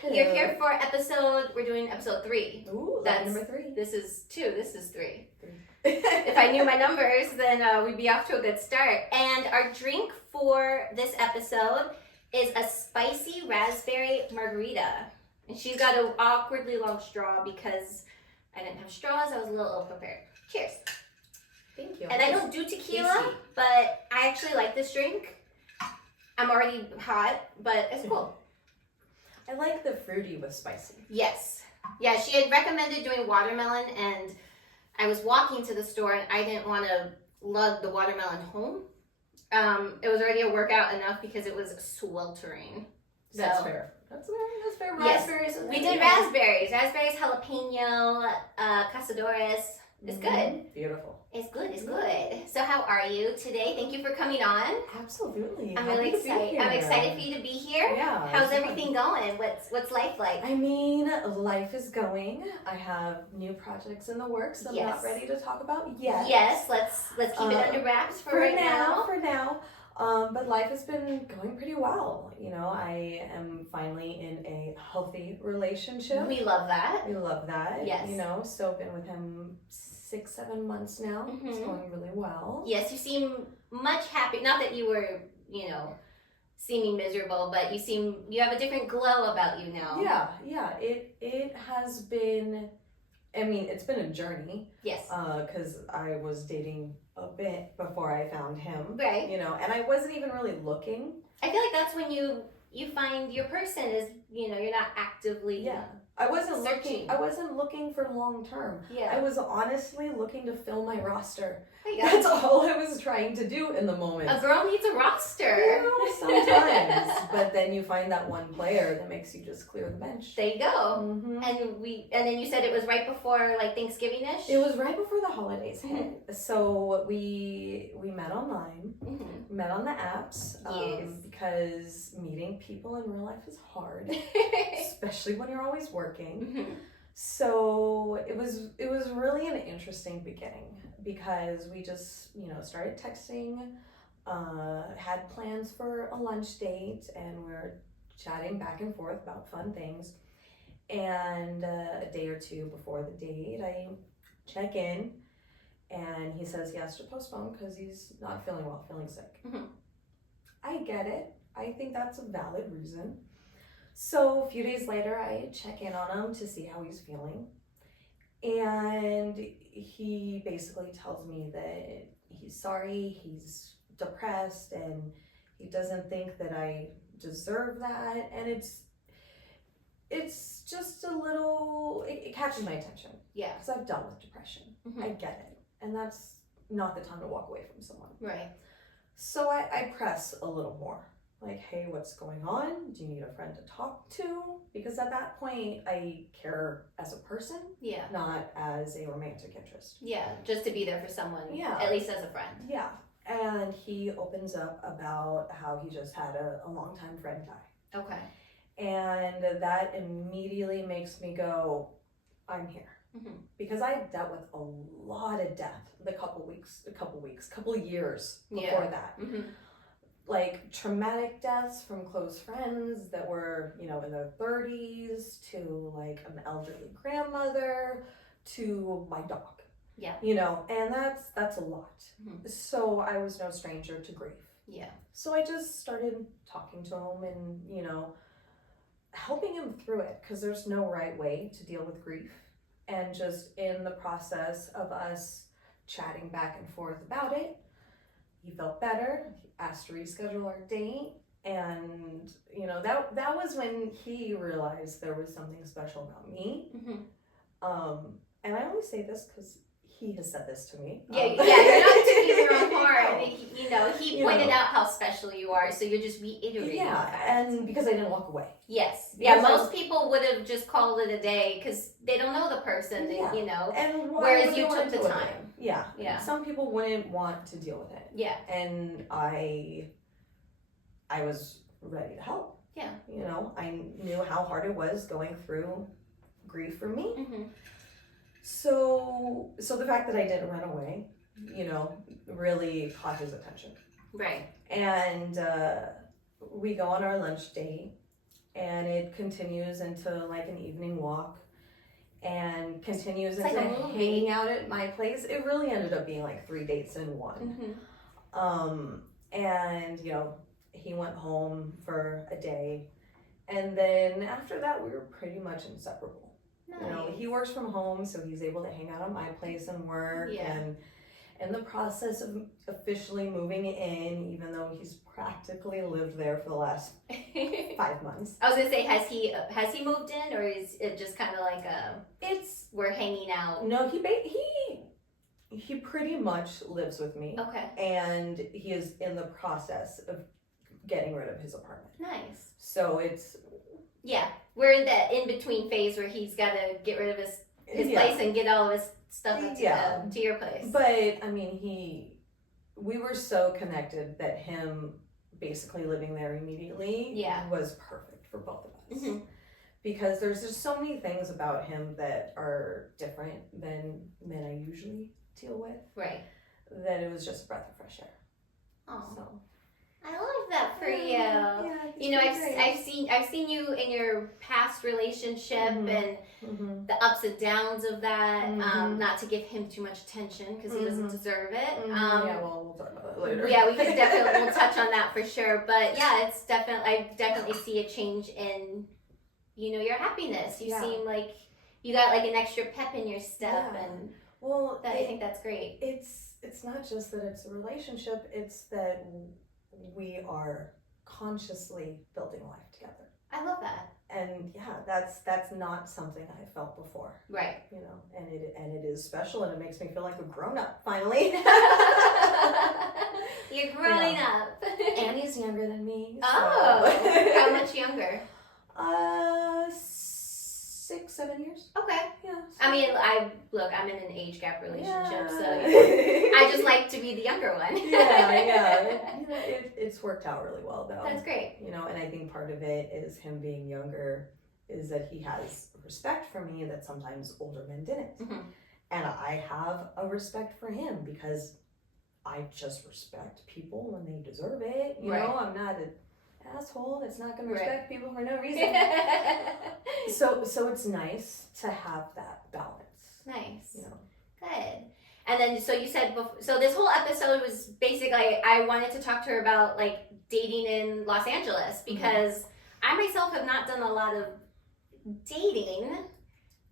Hello. You're here for we're doing episode 3. Ooh, that's number 3. This is 2, this is 3. If I knew my numbers, then we'd be off to a good start. And our drink for this episode is a spicy raspberry margarita. And she's got an awkwardly long straw because I didn't have straws, I was a little ill-prepared. Cheers. Thank you. And I don't do tequila, but I actually like this drink. I'm already hot, but it's cool. I like the fruity with spicy. Yes. Yeah, she had recommended doing watermelon, and I was walking to the store, and I didn't want to lug the watermelon home. It was already a workout enough because it was sweltering. That's fair. That's fair. Yes. Raspberries. We did raspberries. Raspberries, jalapeno, casadores. It's good. Beautiful. It's good. So how are you today? Thank you for coming on. Absolutely. I'm really excited. I'm excited for you to be here. Yeah. How's everything going? What's life like? I mean, life is going. I have new projects in the works I'm not ready to talk about yet. Yes, let's keep it under wraps for right now. For now. But life has been going pretty well. You know, I am finally in a healthy relationship. We love that. Yes. You know, so been with him 6-7 months now. Mm-hmm. It's going really well. Yes, you seem much happy. Not that you were, seeming miserable, but you have a different glow about you now. Yeah. It has been, I mean, it's been a journey. Yes. Because I was dating a bit before I found him. Right. You know, and I wasn't even really looking. I feel like that's when you find your person is, you're not actively I wasn't searching. I wasn't looking for long term. Yeah. I was honestly looking to fill my roster. There That's all I was trying to do in the moment. A girl needs a roster. Sometimes. But then you find that one player that makes you just clear the bench. There you go. Mm-hmm. And then you said it was right before like Thanksgiving-ish? It was right before the holidays hit. So we met online, met on the apps, because meeting people in real life is hard, especially when you're always working. So it was really an interesting beginning because we just, started texting, had plans for a lunch date, and we were chatting back and forth about fun things. And a day or two before the date, I check in, and he says he has to postpone because he's not feeling well, feeling sick. I get it. I think that's a valid reason. So a few days later, I check in on him to see how he's feeling. And he basically tells me that he's sorry, he's depressed, and he doesn't think that I deserve that. And it's just a little, it catches my attention. Yeah. Because I've dealt with depression. I get it. And that's not the time to walk away from someone. Right. So I press a little more. Like, hey, what's going on? Do you need a friend to talk to? Because at that point, I care as a person, not as a romantic interest. Yeah, just to be there for someone, at least as a friend. Yeah, and he opens up about how he just had a longtime friend die. Okay. And that immediately makes me go, I'm here. Because I dealt with a lot of death the couple years before that. Like traumatic deaths from close friends that were, in their 30s, to like an elderly grandmother, to my dog. Yeah. And that's a lot. So I was no stranger to grief. Yeah. So I just started talking to him and, helping him through it, because there's no right way to deal with grief. And just in the process of us chatting back and forth about it, he felt better. He asked to reschedule our date, and that was when he realized there was something special about me. And I only say this because he has said this to me. You're not tooting your own horn. He pointed out how special you are, so you're just reiterating. And because I didn't walk away. Yes. Yeah, most people would have just called it a day because they don't know the person, And whereas you took the time. Yeah. Some people wouldn't want to deal with it. Yeah. And I was ready to help. Yeah. I knew how hard it was going through grief for me. So the fact that I didn't run away, really caught his attention. Right. And we go on our lunch date, and it continues into like an evening walk, and continues it's into like a movie. hanging out at my place. It really ended up being like 3 dates in one. And you know, he went home for a day, and then after that we were pretty much inseparable. Nice. You know, he works from home, so he's able to hang out at my place and work. Yeah. And in the process of officially moving in, even though he's practically lived there for the last 5 months. I was gonna say, has he moved in, or is it just kind of like we're hanging out? No, he pretty much lives with me. Okay. And he is in the process of getting rid of his apartment. Nice. So it's we're in the in between phase where he's got to get rid of his place and get all of his stuff to your place. But I mean, we were so connected that him basically living there immediately was perfect for both of us. Because there's just so many things about him that are different than men I usually deal with. Right. That it was just a breath of fresh air. Oh. So I love that for you. Yeah, you know, I've seen you in your past relationship and the ups and downs of that. Not to give him too much attention because he doesn't deserve it. Yeah, well, we'll talk about that later. Yeah, we can definitely we'll touch on that for sure. But yeah, it's I definitely see a change in, you know, your happiness. You seem like you got like an extra pep in your step, and I think that's great. It's not just that it's a relationship; it's that we are consciously building life together. I love that. And that's not something I felt before. Right. You know, and it is special, and it makes me feel like a grown up finally. You're growing up. And he's younger than me. So. Oh, how much younger? 6-7 years. Okay. Yeah. So. I mean, I'm in an age gap relationship, so I just like to be the younger one. It's worked out really well though. That's great. You know, and I think part of it is him being younger, is that he has respect for me that sometimes older men didn't. And I have a respect for him because I just respect people when they deserve it. You know, I'm not an asshole that's not going to respect people for no reason. So it's nice to have that balance. Nice. You know. Good. And then, so you said, so this whole episode was basically, I wanted to talk to her about like dating in Los Angeles because I myself have not done a lot of dating.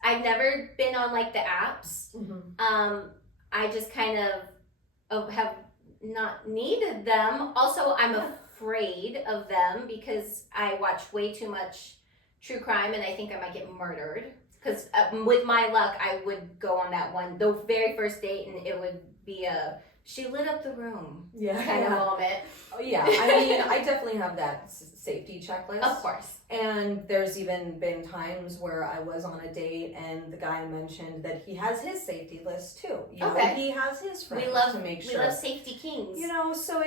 I've never been on like the apps. I just kind of have not needed them. Also, I'm afraid of them because I watch way too much true crime and I think I might get murdered. Because with my luck, I would go on that one, the very first date, and it would be she lit up the room kind of moment. Oh, yeah, I mean, I definitely have that safety checklist. Of course. And there's even been times where I was on a date and the guy mentioned that he has his safety list too. You know, he has his friends to make sure. We love safety kings. You know, so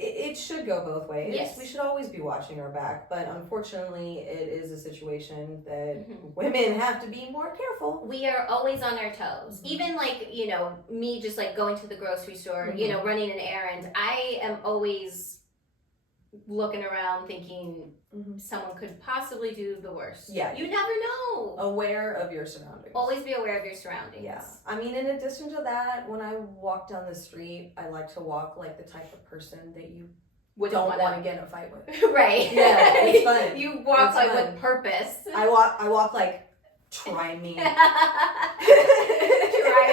it should go both ways. Yes. We should always be watching our back, but unfortunately it is a situation that women have to be more careful. We are always on our toes. Even like, you know, me just like going to the grocery store, you know, running an errand, I am always looking around thinking someone could possibly do the worst. Yeah. You never know. Aware of your surroundings. Always be aware of your surroundings. Yeah. I mean, in addition to that, when I walk down the street, I like to walk like the type of person that you don't want to get in a fight with. Right. Yeah, it's fun. You walk it's like fun. with purpose. I walk like, try me. Try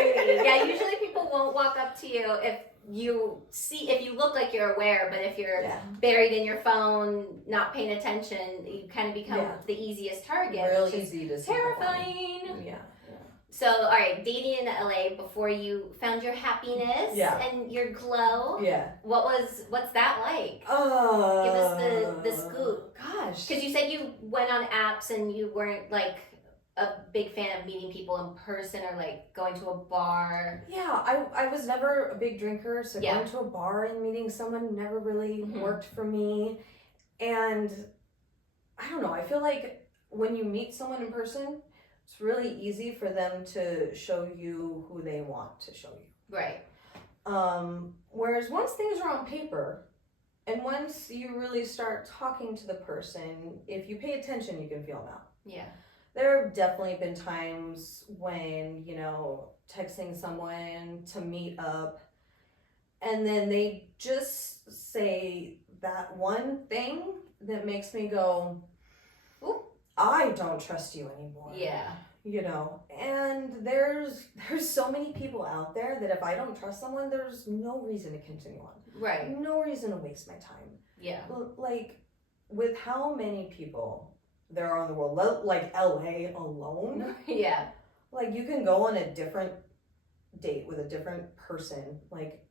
me. Yeah, usually people won't walk up to you if you look like you're aware, but if you're buried in your phone, not paying attention, you kind of become the easiest target. Real easy to see. Terrifying. Yeah. So, all right, dating in LA before you found your happiness and your glow. Yeah. What's that like? Give us the scoop. Gosh. Because you said you went on apps and you weren't like a big fan of meeting people in person or like going to a bar. Yeah, I was never a big drinker, so going to a bar and meeting someone never really worked for me. And I don't know, I feel like when you meet someone in person, it's really easy for them to show you who they want to show you. Right. Whereas once things are on paper, And once you really start talking to the person, if you pay attention, you can feel them out. Yeah. There have definitely been times when, you know, texting someone to meet up, and then they just say that one thing that makes me go, "Ooh, I don't trust you anymore." Yeah. You know, and there's so many people out there that if I don't trust someone, there's no reason to continue on. Right. No reason to waste my time. Yeah. Like, with how many people there are in the world, like LA alone. Yeah. Like, you can go on a different date with a different person, like,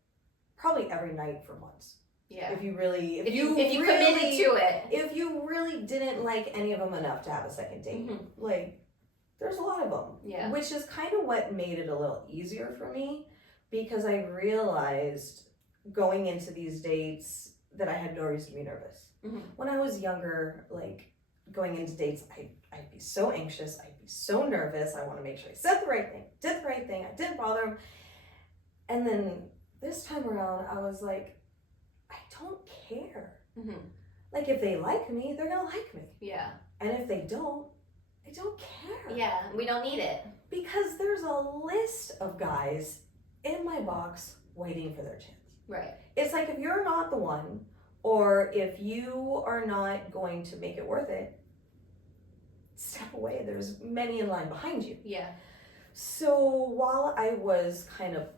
probably every night for months. Yeah. If you really, if you committed to it. If you really didn't like any of them enough to have a second date, like, there's a lot of them. Yeah. Which is kind of what made it a little easier for me, because I realized going into these dates that I had no reason to be nervous. When I was younger, like, going into dates, I'd be so anxious, I'd be so nervous, I want to make sure I said the right thing, did the right thing, I didn't bother them. And then this time around, I was like, I don't care. Like, if they like me, they're gonna like me. Yeah. And if they don't, I don't care. Yeah, we don't need it. Because there's a list of guys in my box waiting for their chance. Right. It's like, if you're not the one, or if you are not going to make it worth it, step away. There's many in line behind you. Yeah. So while I was kind of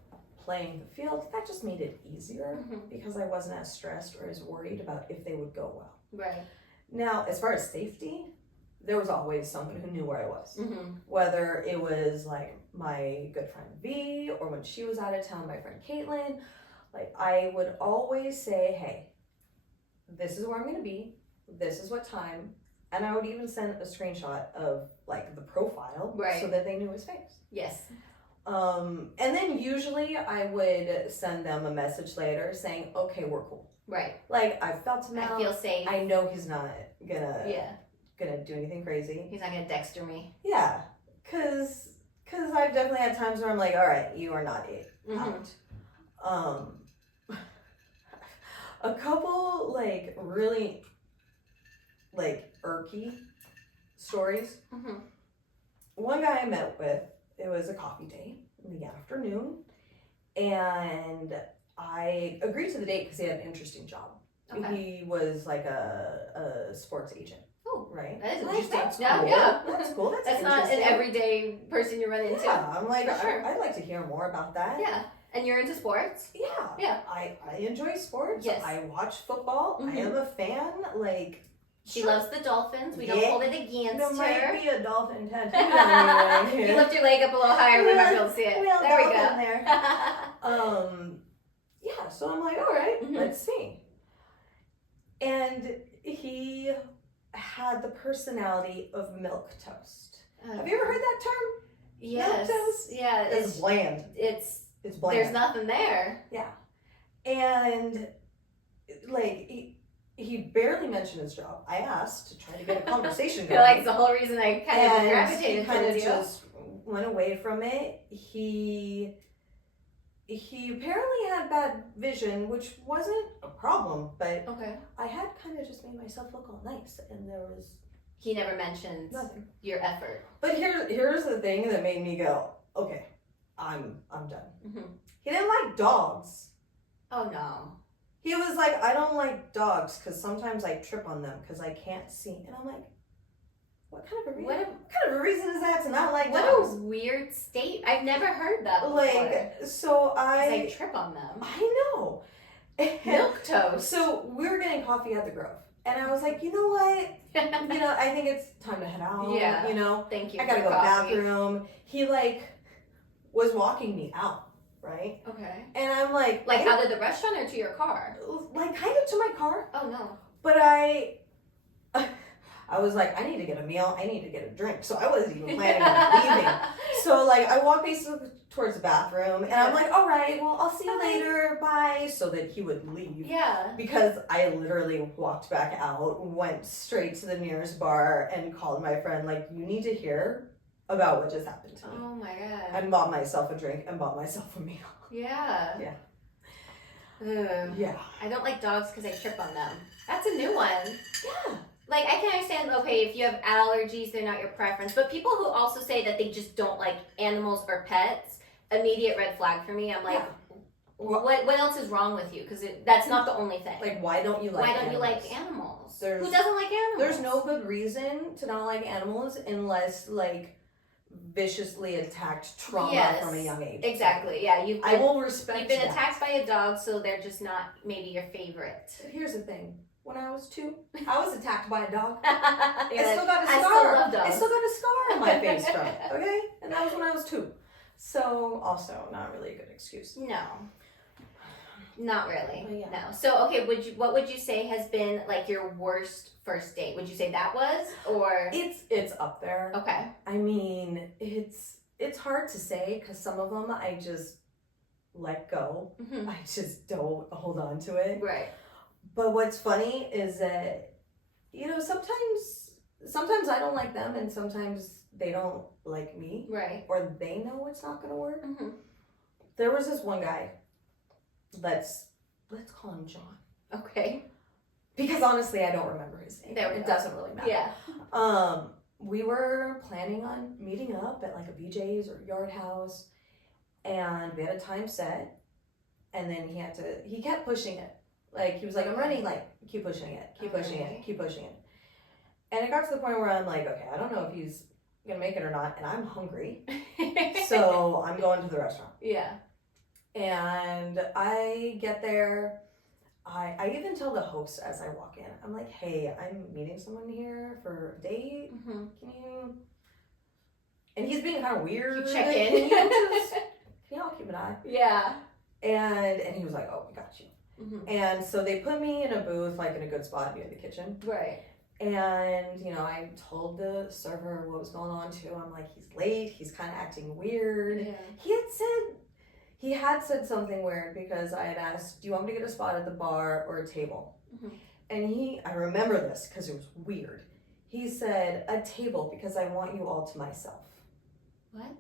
playing the field, that just made it easier because I wasn't as stressed or as worried about if they would go well. Right. Now, as far as safety, there was always someone who knew where I was. Whether it was like my good friend V, or when she was out of town, my friend Caitlin, like, I would always say, hey, this is where I'm going to be, this is what time, and I would even send a screenshot of, like, the profile, right, so that they knew his face. Yes. And then usually I would send them a message later saying, okay, we're cool. Right. Like, I felt him out. I feel safe. I know he's not gonna do anything crazy. He's not gonna Dexter me. Yeah, cause I've definitely had times where I'm like, all right, you are not it. Out. A couple, like, really, like, irky stories. One guy I met with, it was a coffee date in the afternoon, and I agreed to the date because he had an interesting job. Okay. He was like a sports agent. Oh, right. That is interesting. That's yeah, cool. yeah. That's cool. That's not an everyday person you run into. Yeah, I'm like, sure. I'd like to hear more about that. Yeah. And you're into sports? Yeah. Yeah. I enjoy sports. Yes. I watch football. I am a fan. Like, she loves the Dolphins. We don't hold it against there her. There might be a dolphin tattoo on me. You lift your leg up a little higher, we might be able to see it. There we go. There. Yeah, so I'm like, all right, let's see. And he had the personality of milquetoast. Have you ever heard that term? Yes. Milquetoast? Yeah. It's bland. It's bland. There's nothing there. Yeah. And, like, he barely mentioned his job. I asked to try to get a conversation going. I feel like it's the whole reason I kind of gravitated towards you. He just went away from it. He apparently had bad vision, which wasn't a problem, but I had kind of just made myself look all nice, and there was... He never mentioned nothing. Your effort. But here's the thing that made me go, okay, I'm done. He didn't like dogs. Oh, no. He was like, I don't like dogs because sometimes I trip on them because I can't see. And I'm like, what kind of a reason is that to not like dogs? What a weird state. I've never heard that before. Like, so I trip on them. I know. Milquetoast. So we were getting coffee at the Grove. And I was like, you know what? I think it's time to head out. Yeah. Thank you. I gotta go to the bathroom. He, like, was walking me out. Right? Okay. And I'm like... out of the restaurant or to your car? Like, kind of to my car. Oh, no. But I was like, I need to get a meal. I need to get a drink. So I wasn't even planning on leaving. So, like, I walked basically towards the bathroom. And I'm like, all right, well, I'll see you later. Bye. So that he would leave. Yeah. Because I literally walked back out, went straight to the nearest bar, and called my friend, like, you need to hear about what just happened to me. Oh my god. And bought myself a drink and bought myself a meal. Yeah. Yeah. Yeah. I don't like dogs because I trip on them. That's a new one. Yeah. Like, I can understand, okay, if you have allergies, they're not your preference. But people who also say that they just don't like animals or pets, immediate red flag for me. I'm like, what else is wrong with you? Because that's not the only thing. Like, why don't you like animals? You like animals? Who doesn't like animals? There's no good reason to not like animals unless, like, viciously attacked trauma from a young age. Exactly. Yeah, I will respect. You've been attacked by a dog, so they're just not maybe your favorite. But here's the thing: when I was 2, I was attacked by a dog. I still got a scar. I still love dogs. I still got a scar on my face from it. Okay, and that was when I was 2. So also not really a good excuse. No. Not really. Yeah. No. So okay, what would you say has been like your worst first date? Would you say that was, or it's up there? Okay. I mean, it's hard to say because some of them I just let go. Mm-hmm. I just don't hold on to it. Right. But what's funny is that, you know, sometimes I don't like them and sometimes they don't like me. Right. Or they know it's not gonna work. Mm-hmm. There was this one guy. Let's call him John. Okay. Because honestly, I don't remember his name. There we it go. doesn't really matter. Yeah. We were planning on meeting up at like a BJ's or Yard House, and we had a time set, and then he kept pushing it. Like, he was like, I'm running, like, keep pushing it, keep pushing it, keep pushing it. And it got to the point where I'm like, okay, I don't know if he's gonna make it or not, and I'm hungry. So I'm going to the restaurant. Yeah. And I get there. I even tell the host as I walk in, I'm like, hey, I'm meeting someone here for a date. Mm-hmm. Can you? And he's being kind of weird. You check in. Can y'all keep an eye? Yeah. And he was like, oh, we got you. Mm-hmm. And so they put me in a booth, like in a good spot near the kitchen. Right. And, you know, I told the server what was going on too. I'm like, he's late. He's kind of acting weird. Yeah. He had said something weird because I had asked, do you want me to get a spot at the bar or a table? Mm-hmm. And I remember this because it was weird. He said, a table because I want you all to myself. What?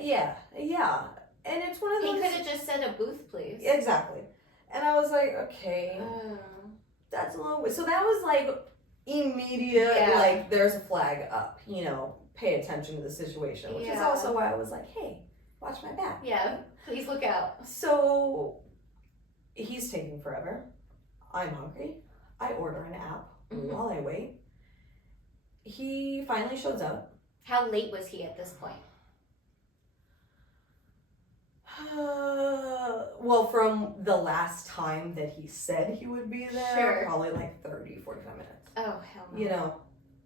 Yeah. And it's one of those. He could have just said a booth, please. Exactly. And I was like, okay, that's a little weird. So that was like immediate, like there's a flag up, you know, pay attention to the situation, which is also why I was like, hey, watch my back. Yeah, please look out. So he's taking forever. I'm hungry. I order an app while I wait. He finally shows up. How late was he at this point? Well, from the last time that he said he would be there, probably like 30, 45 minutes. Oh, hell no. You know.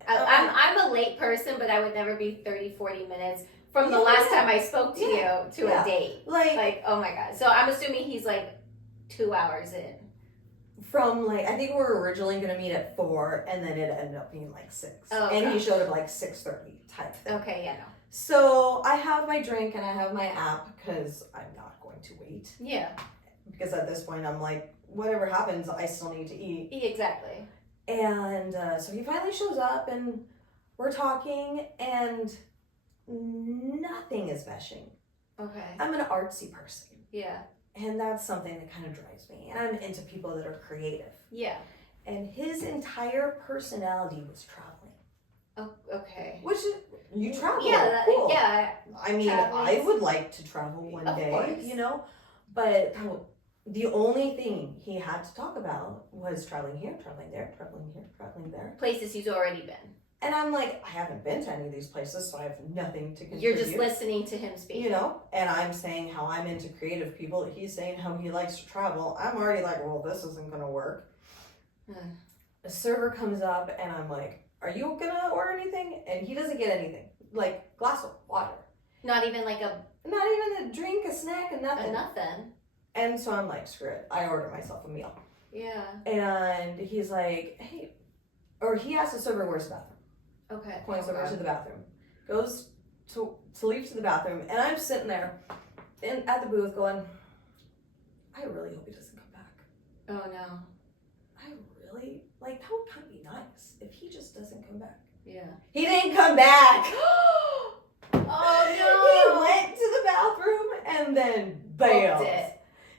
I'm a late person, but I would never be 30, 40 minutes from the last time I spoke to you to a date. Like, oh my God. So I'm assuming he's like 2 hours in. From like, I think we were originally going to meet at 4 and then it ended up being like 6. Oh, and he showed up like 6:30 type thing. Okay, yeah, no. So I have my drink and I have my app because I'm not going to wait. Yeah. Because at this point I'm like, whatever happens, I still need to eat. Exactly. And so he finally shows up and we're talking and nothing is meshing. Okay. I'm an artsy person. Yeah. And that's something that kind of drives me. And I'm into people that are creative. Yeah. And his entire personality was traveling. Oh, okay. Which is, you travel. Yeah. Cool. Yeah. I mean, I would like to travel one day, course. you know? But the only thing he had to talk about was traveling here, traveling there, traveling here, traveling there. Places he's already been. And I'm like, I haven't been to any of these places, so I have nothing to contribute. You're just listening to him speak. You know? And I'm saying how I'm into creative people. He's saying how he likes to travel. I'm already like, well, this isn't going to work. A server comes up and I'm like, are you going to order anything? And he doesn't get anything. Like, glass of water. Not even like Not even a drink, a snack, and nothing. Nothing. And so I'm like, screw it. I order myself a meal. Yeah. And he's like, hey, or he asks the server, where's the bathroom? Okay. Points over to the bathroom. Goes to leave to the bathroom. And I'm sitting there at the booth going, I really hope he doesn't come back. Oh, no. I really, like, that would kind of be nice if he just doesn't come back. Yeah. He didn't come back. Oh, no. He went to the bathroom and then bailed.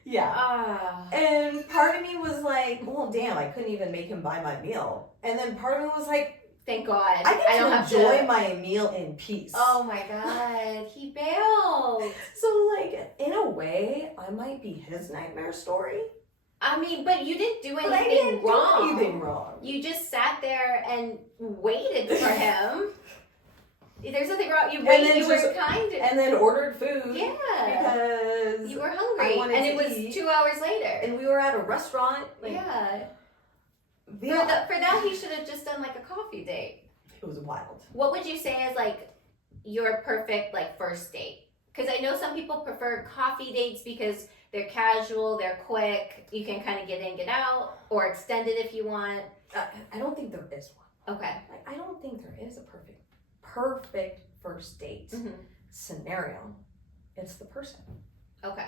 Yeah. And part of me was like, well, damn, I couldn't even make him buy my meal. And then part of me was like, thank God. I don't have to enjoy my meal in peace. Oh my God. He bailed. So, like, in a way, I might be his nightmare story. I mean, but you didn't do anything wrong. Do anything wrong. You just sat there and waited for him. There's nothing wrong. You waited. You were kind. And then ordered food. Yeah. Because you were hungry. And it was eat. 2 hours later. And we were at a restaurant. Like, yeah. Yeah. For that, he should have just done like a coffee date. It was wild. What would you say is like your perfect like first date? Because I know some people prefer coffee dates because they're casual, they're quick, you can kind of get in, get out, or extended if you want. I don't think there is one. Okay. Like, I don't think there is a perfect first date scenario. It's the person. Okay.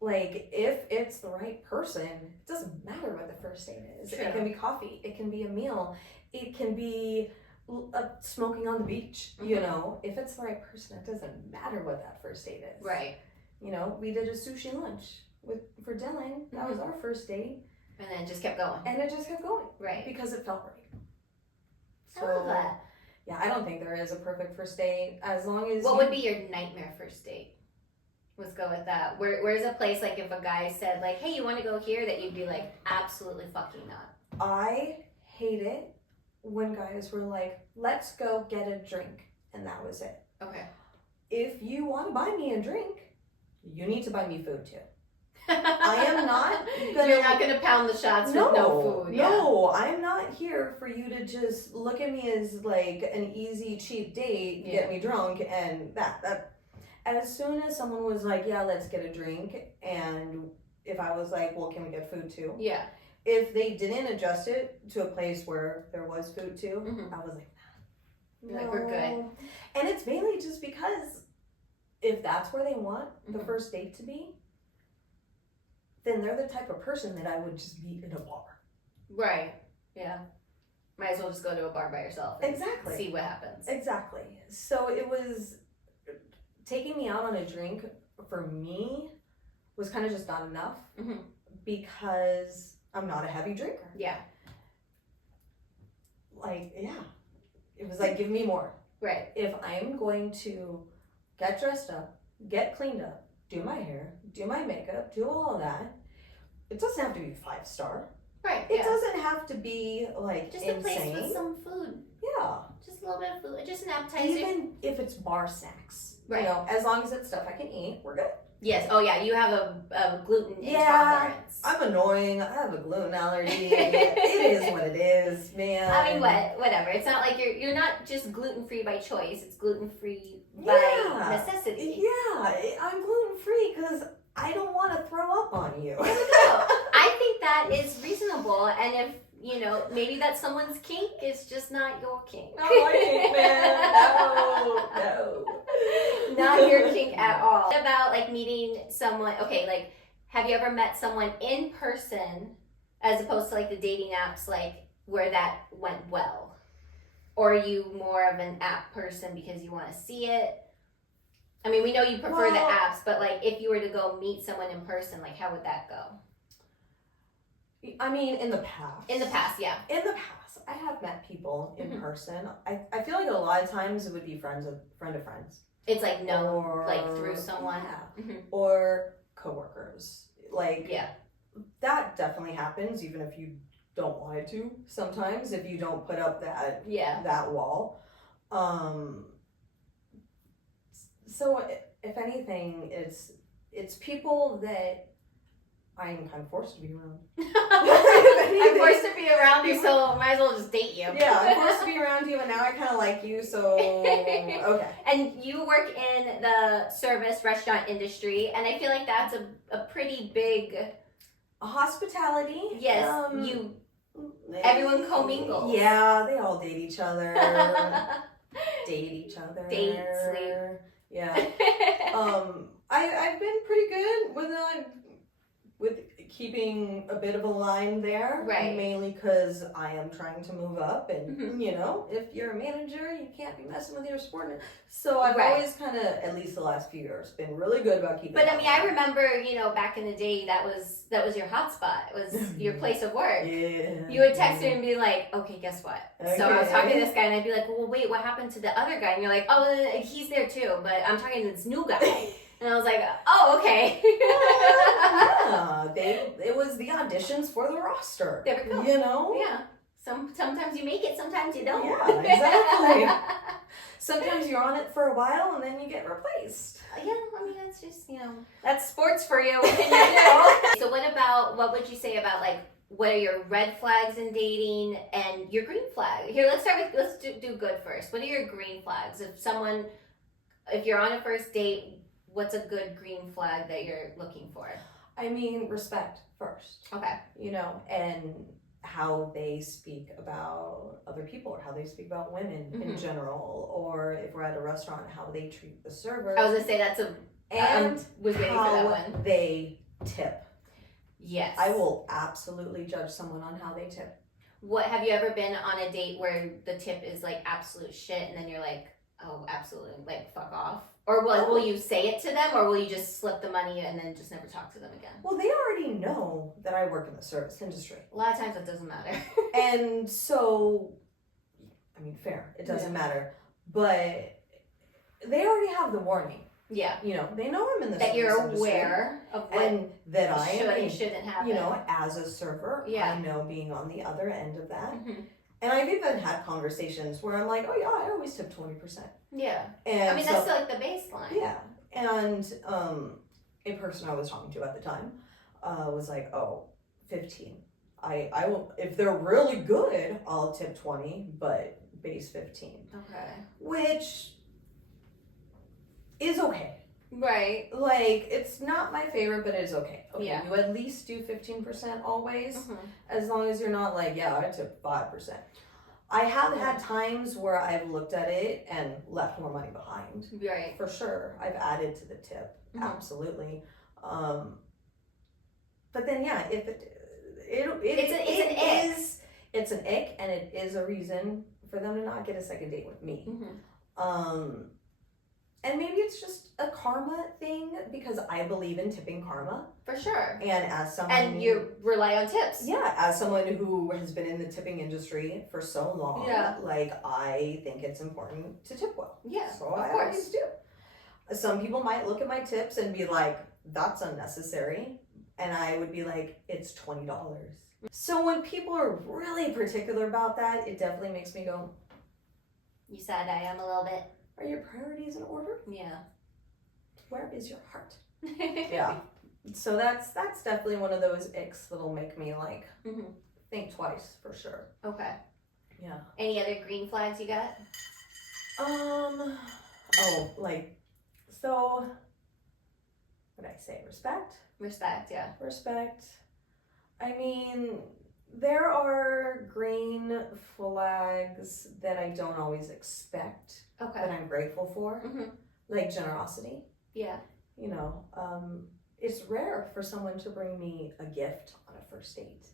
Like, if it's the right person, it doesn't matter what the first date is. True. It can be coffee. It can be a meal. It can be smoking on the beach. You know, if it's the right person, it doesn't matter what that first date is. Right. You know, we did a sushi lunch for Dylan. That was our first date. And then it just kept going. And it just kept going. Right. Because it felt right. So, I love that. Yeah, I don't think there is a perfect first date. As long as What would be your nightmare first date? Let's go with that. Where's a place like if a guy said like, hey, you want to go here, that you'd be like, absolutely fucking not. I hate it when guys were like, let's go get a drink. And that was it. Okay. If you want to buy me a drink, you need to buy me food too. I am not gonna... You're not gonna pound the shots with no food. No, I'm not here for you to just look at me as like an easy, cheap date, get me drunk, and that. As soon as someone was like, yeah, let's get a drink, and if I was like, well, can we get food too? Yeah. If they didn't adjust it to a place where there was food too, I was like, no. Like, we're good. And it's mainly just because if that's where they want the first date to be, then they're the type of person that I would just meet in a bar. Right. Yeah. Might as well just go to a bar by yourself. And see what happens. Exactly. So it was taking me out on a drink for me was kind of just not enough because I'm not a heavy drinker. Yeah. Like, yeah. It was like, give me more. Right. If I'm going to get dressed up, get cleaned up, do my hair, do my makeup, do all that, it doesn't have to be 5-star. Right. It doesn't have to be like just insane. A place with some food. Yeah. Just a little bit of food. Just an appetizer. Even if it's bar snacks. Right. You know, as long as it's stuff I can eat, we're good. Yes. Oh yeah. You have a gluten intolerance. I'm annoying. I have a gluten allergy. It is what it is, man. I mean, whatever. It's not like you're not just gluten free by choice. It's gluten free by necessity. Yeah, I'm gluten free because I don't want to throw up on you. There we go. I think that is reasonable, and if you know, maybe that's someone's kink, it's just not your kink. Not my kink, man. No. Not your kink at all. What about like meeting someone? Okay, like have you ever met someone in person as opposed to like the dating apps, like where that went well? Or are you more of an app person because you want to see it? I mean, we know you prefer the apps, but like if you were to go meet someone in person, like how would that go? I mean, in the past. In the past, yeah. In the past, I have met people in person. I feel like a lot of times it would be friend of friends. It's like like through someone. Yeah. Or coworkers. Like, that definitely happens even if you don't want it to sometimes, if you don't put up that wall. So if anything, it's people that I'm kind of forced to be around. I'm forced to be around you, so might as well just date you. Yeah, I'm forced to be around you, and now I kind of like you, so okay. And you work in the service restaurant industry, and I feel like that's a pretty big hospitality. Yes, everyone commingles. Yeah, they all date each other. Date each other. Date, sleep. Yeah. I've been pretty good with keeping a bit of a line there. Right. Mainly because I am trying to move up, and you know, if you're a manager, you can't be messing with your subordinate. So I've always kind of, at least the last few years, been really good about keeping. But I mean, I remember, you know, back in the day, that was your hotspot. It was your place of work. Yeah. You would text me and be like, okay, guess what? Okay. So I was talking to this guy, and I'd be like, well, wait, what happened to the other guy? And you're like, oh, he's there too, but I'm talking to this new guy. And I was like, oh, okay. Yeah, it was the auditions for the roster. There we go. You know? Yeah. Sometimes you make it, sometimes you don't. Yeah, exactly. Sometimes you're on it for a while and then you get replaced. Yeah, I mean, that's just, you know, that's sports for you. What can you do? So what would you say about, like, what are your red flags in dating and your green flag? Here, let's do good first. What are your green flags? If you're on a first date, what's a good green flag that you're looking for? I mean, respect first. Okay. You know, and how they speak about other people, or how they speak about women in general, or if we're at a restaurant, how they treat the server. I was gonna say and was waiting for that one. They tip. Yes. I will absolutely judge someone on how they tip. What have you ever been on a date where the tip is like absolute shit, and then you're like, oh, absolutely, like, fuck off? Or will you say it to them, or will you just slip the money and then just never talk to them again? Well, they already know that I work in the service industry. A lot of times it doesn't matter. And so, I mean, fair, it doesn't matter. But they already have the warning. Yeah. You know, they know I'm in the that service you're industry, aware of what and that I am, and shouldn't happen. you know, as a server, I know being on the other end of that. And I've even had conversations where I'm like, oh yeah, I always tip 20%. Yeah. And I mean, that's like the baseline. Yeah. And a person I was talking to at the time was like, oh, 15. I will, if they're really good, I'll tip 20, but base 15. Okay. Which is okay. Right. Like, it's not my favorite, but it's okay. Okay, yeah. You at least do 15% always, as long as you're not like, yeah, I tip 5%. I have had times where I've looked at it and left more money behind. Right. For sure. I've added to the tip. Absolutely. But then, yeah, if it's an ick, and it is a reason for them to not get a second date with me. And maybe it's just a karma thing, because I believe in tipping karma. For sure. And as someone... And you rely on tips. Yeah, as someone who has been in the tipping industry for so long, like, I think it's important to tip well. Yeah, so I always do. Some people might look at my tips and be like, that's unnecessary. And I would be like, it's $20. So when people are really particular about that, it definitely makes me go... You said I am a little bit. Are your priorities in order? Yeah. Where is your heart? Yeah. So that's definitely one of those icks that'll make me like think twice for sure. Okay. Yeah. Any other green flags you got? So what did I say? Respect? Respect, yeah. Respect. I mean, there are green flags that I don't always expect. Okay. That I'm grateful for. Like generosity. Yeah. You know, it's rare for someone to bring me a gift on a first date.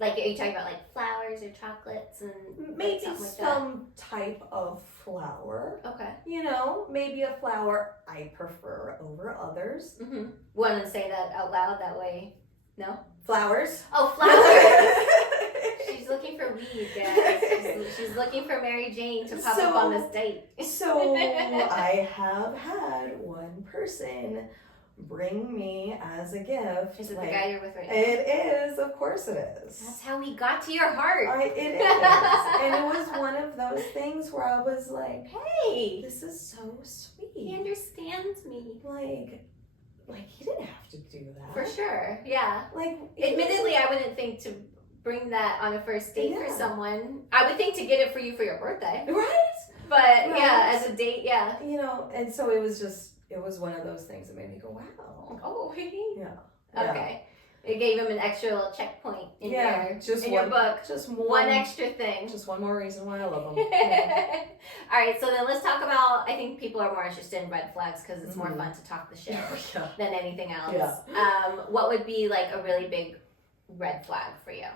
Like, are you talking about like flowers or chocolates and maybe like some type of flower? Okay. You know, maybe a flower I prefer over others. Want to say that out loud that way? No? Flowers? Oh, flowers! She's looking for weed, guys. She's looking for Mary Jane to pop up on this date. So I have had one person bring me as a gift. Is it like, the guy you're with right now? It is, of course it is. That's how we got to your heart. It is. And it was one of those things where I was like, hey, this is so sweet. He understands me. Like he didn't have to do that. For sure, yeah. Like, admittedly, I wouldn't think to bring that on a first date for someone. I would think to get it for you for your birthday. Right? But yeah, as a date, yeah. You know, and so it was one of those things that made me go, wow. Oh, Yeah. Okay. It gave him an extra little checkpoint in your book. Just one extra thing. Just one more reason why I love him. All right, so then let's talk about, I think people are more interested in red flags because it's more fun to talk the shit than anything else. Yeah. What would be like a really big red flag for you?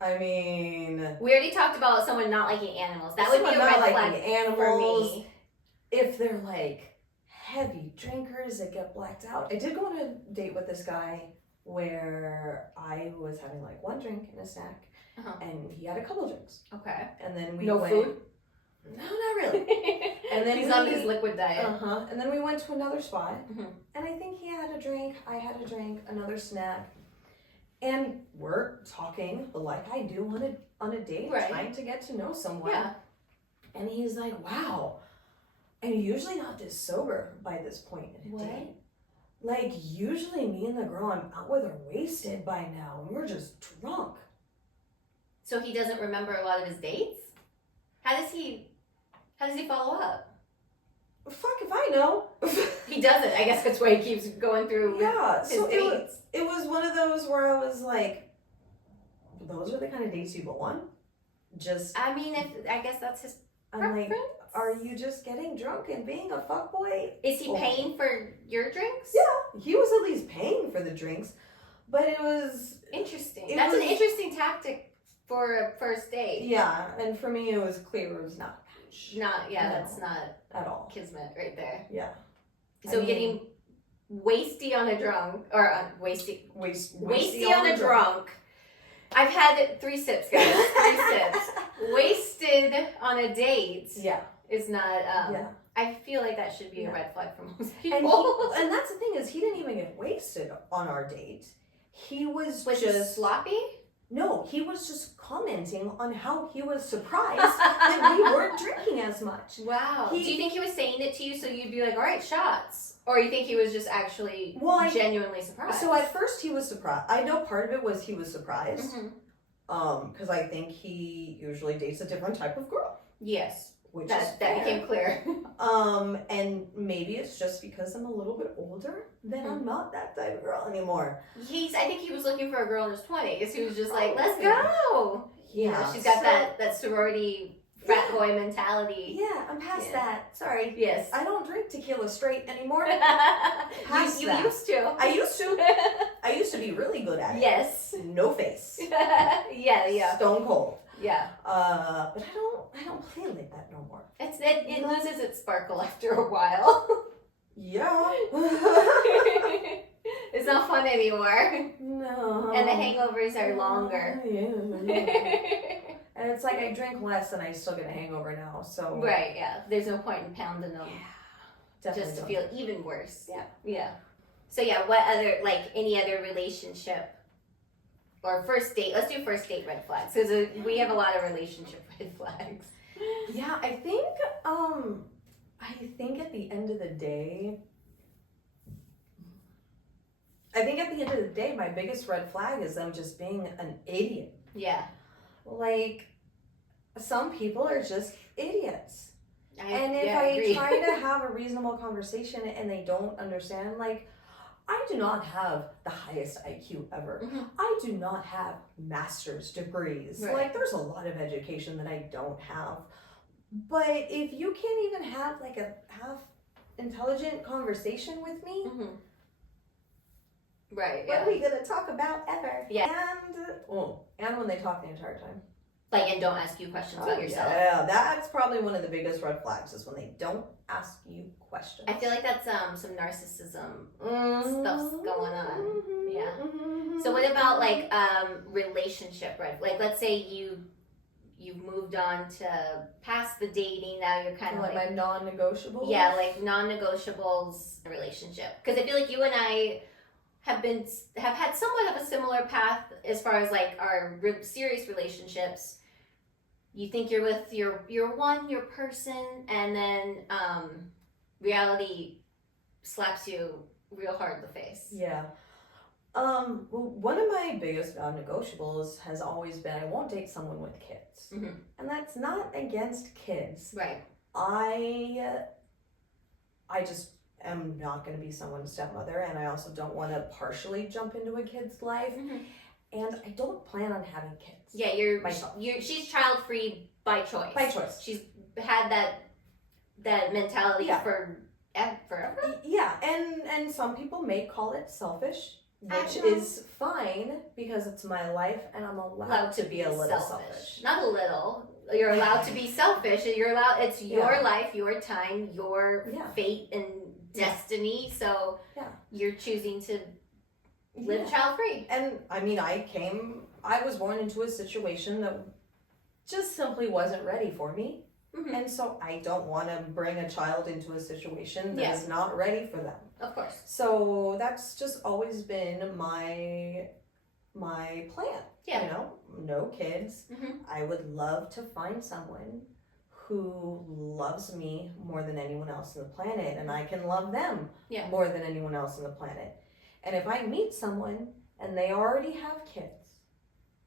I mean, we already talked about someone not liking animals. That would be a red flag animals, for me. If they're like heavy drinkers that get blacked out. I did go on a date with this guy where I was having like one drink and a snack, and he had a couple drinks. Okay. And then we went, food? No, not really. And then he's on his liquid diet. And then we went to another spot, and I think he had a drink, I had a drink, another snack. And we're talking like I do on a date, trying to get to know someone. Yeah. And he's like, wow, I'm usually not this sober by this point in a date. Like, usually me and the girl I'm out with are wasted by now, and we're just drunk. So he doesn't remember a lot of his dates? How does he follow up? Fuck if I know. He doesn't. I guess that's why he keeps going through his dates. It was one of those where I was like, those are the kind of dates you go on? I mean, I guess that's his preference. Like, are you just getting drunk and being a fuckboy? Is he paying for your drinks? Yeah, he was at least paying for the drinks, but it was... Interesting. That's an interesting tactic for a first date. Yeah, and for me it was clear it was not. That's not at all kismet right there. Yeah. So getting wasty on a drunk, or wasty on a drunk. I've had 3 sips, guys. 3 sips. Wasted on a date. Yeah. Is not. I feel like that should be a red flag for most people. And that's the thing is, he didn't even get wasted on our date. He was just he sloppy. No, he was just commenting on how he was surprised that we weren't drinking as much. Wow. Do you think he was saying it to you so you'd be like, all right, shots? Or you think he was just actually genuinely surprised? So at first he was surprised. I know part of it was he was surprised. Because I think he usually dates a different type of girl. Yes. That became clear. And maybe it's just because I'm a little bit older that I'm not that type of girl anymore. I think he was looking for a girl in his 20s who was just like, let's go. Yeah. She's got that sorority frat boy mentality. Yeah, I'm past that. Sorry. Yes. I don't drink tequila straight anymore. You used to. I used to. I used to be really good at it. Yes. No face. Yeah. Stone cold. Yeah. But I don't play like that no more. It loses its sparkle after a while. Yeah. It's not fun anymore. No. And the hangovers are longer. Yeah. And it's like I drink less and I still get a hangover now. So right, yeah. There's no point in pounding them. Yeah. Just to feel even worse. Yeah. Yeah. So yeah, what other, any other relationship or first date? Let's do first date red flags because we have a lot of relationship red flags. Yeah, I think at the end of the day, my biggest red flag is them just being an idiot. Yeah. Like, some people are just idiots. I try to have a reasonable conversation and they don't understand, like, I do not have the highest IQ ever. I do not have master's degrees. Right. Like, there's a lot of education that I don't have. But if you can't even have, like, a half intelligent conversation with me, right? What are we gonna talk about ever? Yeah. And when they talk the entire time. And don't ask you questions about yourself. Yeah, that's probably one of the biggest red flags is when they don't ask you questions. I feel like that's some narcissism stuff's going on. Yeah. So what about relationship red? Like, let's say you've moved on to past the dating. Now you're kind of my non-negotiables. Yeah, non-negotiables relationship. Because I feel like you and I have had somewhat of a similar path as far as our serious relationships. You think you're with your person, and then reality slaps you real hard in the face. Yeah. Well, one of my biggest non-negotiables has always been I won't date someone with kids, and that's not against kids. Right. I just am not going to be someone's stepmother, and I also don't want to partially jump into a kid's life. And I don't plan on having kids. Yeah, she's child free by choice. By choice. She's had that mentality forever. Yeah, and some people may call it selfish, which is fine because it's my life and I'm allowed to be a little selfish. Not a little. You're allowed to be selfish. You're allowed. It's your life, your time, your fate and destiny. So you're choosing to live child free. And I mean, I was born into a situation that just simply wasn't ready for me. And so I don't want to bring a child into a situation that is not ready for them. Of course. So that's just always been my plan. Yeah. You know, no kids. I would love to find someone who loves me more than anyone else on the planet, and I can love them more than anyone else on the planet. And if I meet someone and they already have kids,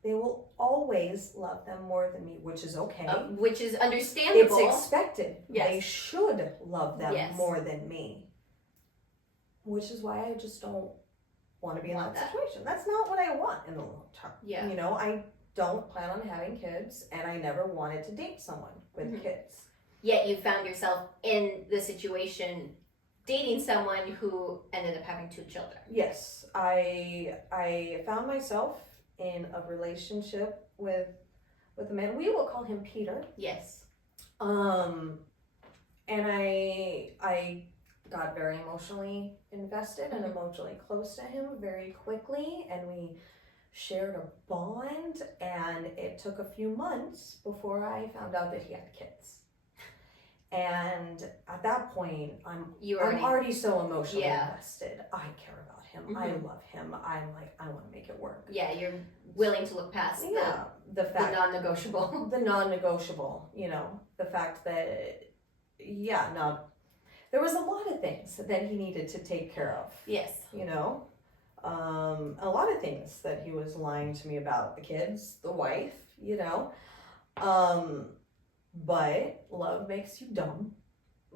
they will always love them more than me, which is okay. Which is understandable. It's expected. Yes. They should love them more than me. Which is why I just don't want to be in that situation. That's not what I want in the long term. Yeah. You know, I don't plan on having kids, and I never wanted to date someone with kids. Yet you found yourself in the situation dating someone who ended up having 2 children. Yes. I found myself in a relationship with a man. We will call him Peter. Yes. And I got very emotionally invested and emotionally close to him very quickly, and we shared a bond, and it took a few months before I found out that he had kids. And at that point, I'm already so emotionally invested. I care about him. I love him. I'm like, I want to make it work. Yeah, you're willing to look past the non-negotiable. The non-negotiable, you know, the fact that, there was a lot of things that he needed to take care of. Yes. You know, a lot of things that he was lying to me about, the kids, the wife, you know. But love makes you dumb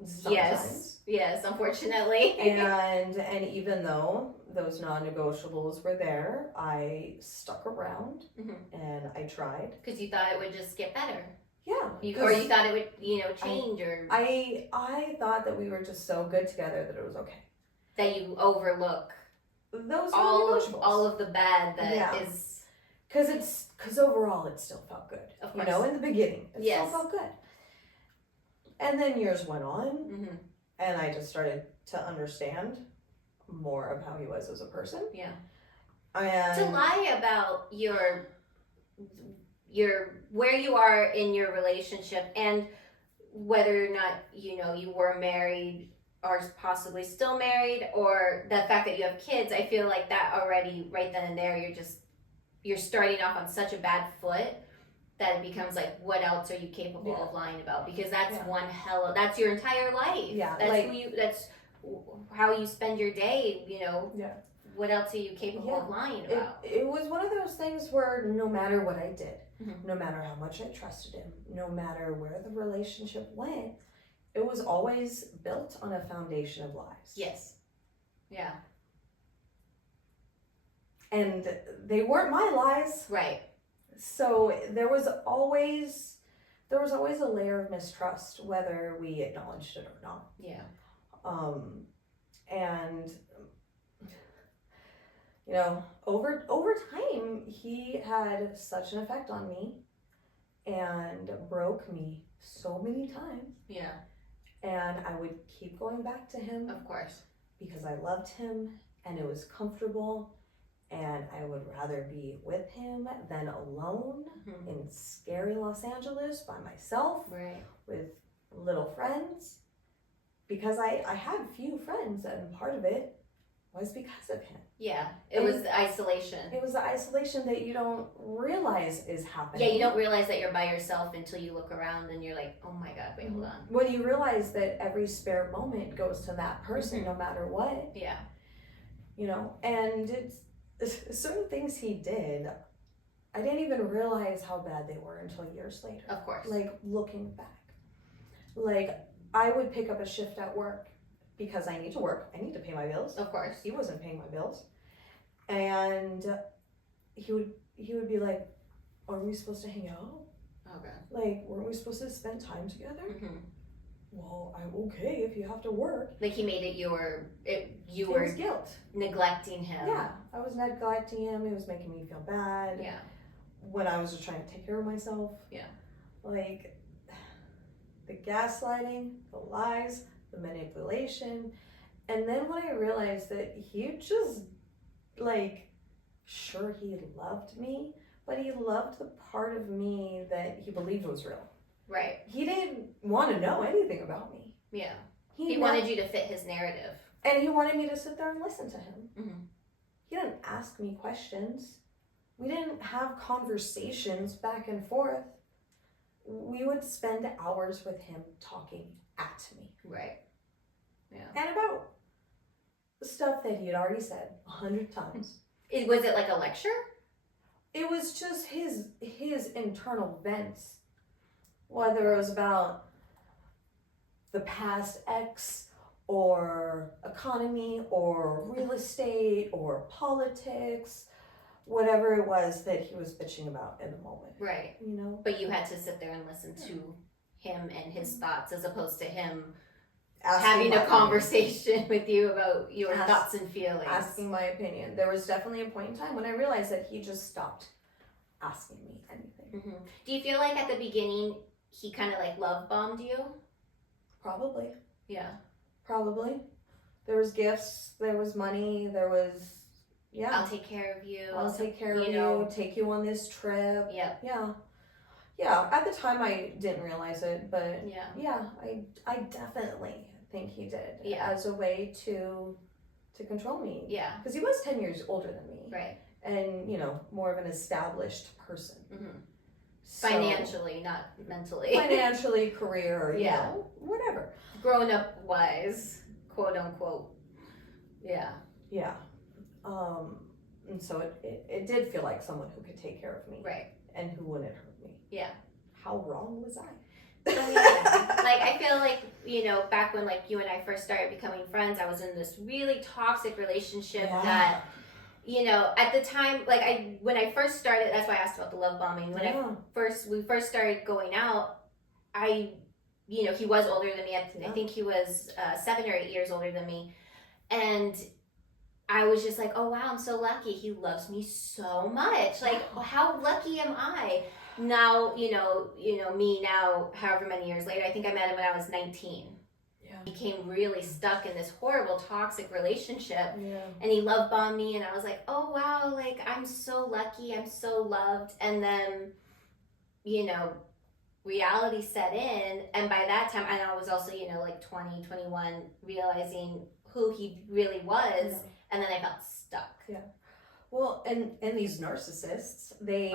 sometimes. Yes, unfortunately. and even though those non-negotiables were there, I stuck around and I tried. Because you thought it would just get better. Yeah. Or you thought it would, change I thought that we were just so good together that it was okay. That you overlook those all of the bad that is. Because overall it still felt good. Of course. You know, in the beginning, it still felt good. And then years went on, and I just started to understand more of how he was as a person. Yeah. And to lie about your where you are in your relationship and whether or not you were married or possibly still married, or the fact that you have kids, I feel like that already right then and there you're starting off on such a bad foot that it becomes like, what else are you capable of lying about? Because that's that's your entire life. Yeah. That's how you spend your day, Yeah. What else are you capable of lying about? It was one of those things where no matter what I did, no matter how much I trusted him, no matter where the relationship went, it was always built on a foundation of lies. Yes. Yeah. And they weren't my lies. Right. So there was always a layer of mistrust, whether we acknowledged it or not. Yeah. And over time, he had such an effect on me and broke me so many times. Yeah. And I would keep going back to him. Of course. Because I loved him and it was comfortable. And I would rather be with him than alone in scary Los Angeles by myself with little friends. Because I had few friends, and part of it was because of him. Yeah, it was the isolation. It was the isolation that you don't realize is happening. Yeah, you don't realize that you're by yourself until you look around and you're like, oh my God, wait, hold on. When you realize that every spare moment goes to that person no matter what. Yeah. And it's certain things he did, I didn't even realize how bad they were until years later. Of course. Like, looking back. Like, I would pick up a shift at work because I need to work. I need to pay my bills. Of course. He wasn't paying my bills. And he would be like, are we supposed to hang out? Okay. Like, weren't we supposed to spend time together? Mm-hmm. Well, I'm okay if you have to work. Like he made it you were guilt. neglecting him. Yeah, I was neglecting him. It was making me feel bad. Yeah. When I was just trying to take care of myself. Yeah. Like, the gaslighting, the lies, the manipulation. And then when I realized that he just, like, sure, he loved me, but he loved the part of me that he believed was real. Right. He didn't want to know anything about me. Yeah. He wanted you to fit his narrative. And he wanted me to sit there and listen to him. Mm-hmm. He didn't ask me questions. We didn't have conversations back and forth. We would spend hours with him talking at me. Right. Yeah. And about stuff that he had already said 100 times. Was it like a lecture? It was just his internal vents. Whether it was about the past ex or economy or real estate or politics, whatever it was that he was bitching about in the moment. Right. You know? But you had to sit there and listen to him and his thoughts as opposed to him Asking having a conversation with you about your thoughts and feelings. Asking my opinion. There was definitely a point in time when I realized that he just stopped asking me anything. Mm-hmm. Do you feel like at the beginning he kind of like love bombed you? Probably. Yeah. Probably. There was gifts, there was money, there was, yeah. I'll take care of you. I'll take care of you, take you on this trip. Yep. Yeah. Yeah, at the time I didn't realize it, but yeah, I definitely think he did. Yeah. As a way to control me. Yeah. Because he was 10 years older than me. Right. And, you know, more of an established person. Mm-hmm. So, financially, not mentally. Financially, career, you know, whatever. Grown up wise, quote unquote. Yeah. Yeah. And so it did feel like someone who could take care of me. Right. And who wouldn't hurt me. Yeah. How wrong was I? Like, I feel like, you know, back when like you and I first started becoming friends, I was in this really toxic relationship that, you know, at the time, like when I first started, that's why I asked about the love bombing. When we first started going out, you know, he was older than me. I think he was 7 or 8 years older than me. And I was just like, oh wow, I'm so lucky. He loves me so much. Like, how lucky am I? Now, you know, me now, however many years later, I think I met him when I was 19. Yeah. He became really stuck in this horrible toxic relationship. Yeah. And he love bombed me and I was like, oh wow, like I'm so lucky, I'm so loved. And then, you know, reality set in, and by that time, and I was also, you know, like 20, 21, realizing who he really was, and then I felt stuck. Yeah. Well, and these narcissists, they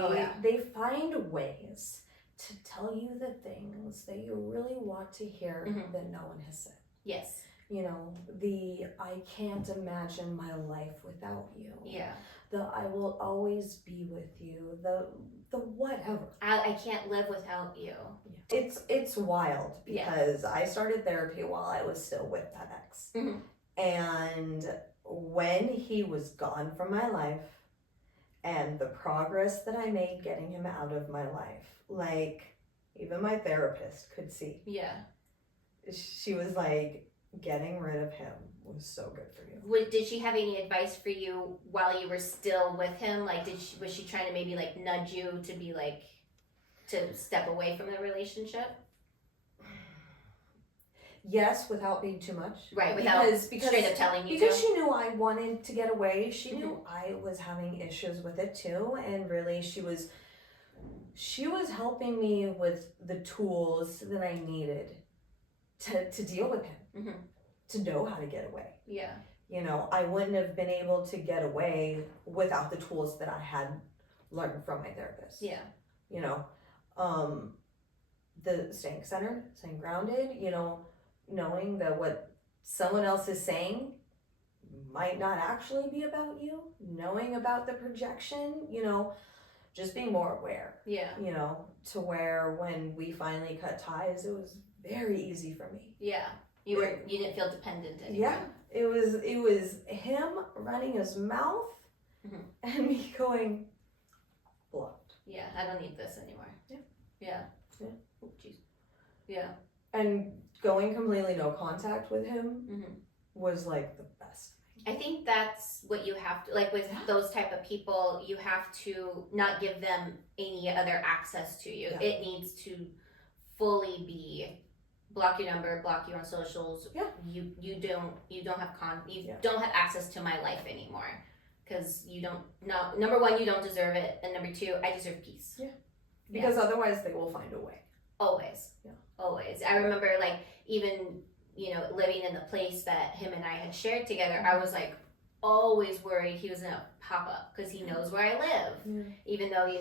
find ways to tell you the things that you really want to hear that no one has said. Yes. You know, I can't imagine my life without you. Yeah. I will always be with you. The whatever. I can't live without you. Yeah. It's wild because I started therapy while I was still with that ex. Mm-hmm. And when he was gone from my life and the progress that I made getting him out of my life, like even my therapist could see. Yeah. She was like, getting rid of him was so good for you. Did she have any advice for you while you were still with him? Like, was she trying to maybe like nudge you to be like, to step away from the relationship? Yes, without being too much. Right, because straight up telling you because she knew I wanted to get away. She knew I was having issues with it too, and really she was helping me with the tools that I needed to deal with him, to know how to get away. Yeah. You know, I wouldn't have been able to get away without the tools that I had learned from my therapist. Yeah. You know, the staying centered, staying grounded, you know, knowing that what someone else is saying might not actually be about you, knowing about the projection, you know, just being more aware. Yeah. You know, to where when we finally cut ties, it was very easy for me. Yeah. You didn't feel dependent anymore. Yeah. It was him running his mouth and me going, blocked. Yeah, I don't need this anymore. Yeah. Yeah. Yeah. Oh, jeez. Yeah. And going completely no contact with him was like the best. I think that's what you have to, like with those type of people, you have to not give them any other access to you. It needs to fully be block your number, block you on socials. Yeah. You don't have access to my life anymore. Because you don't, no, number one, you don't deserve it. And number two, I deserve peace. Yeah. Because otherwise they will find a way. Always. Yeah. Always. I remember like even, living in the place that him and I had shared together, I was like always worried he was going to pop up because he knows where I live. Yeah. Even though, he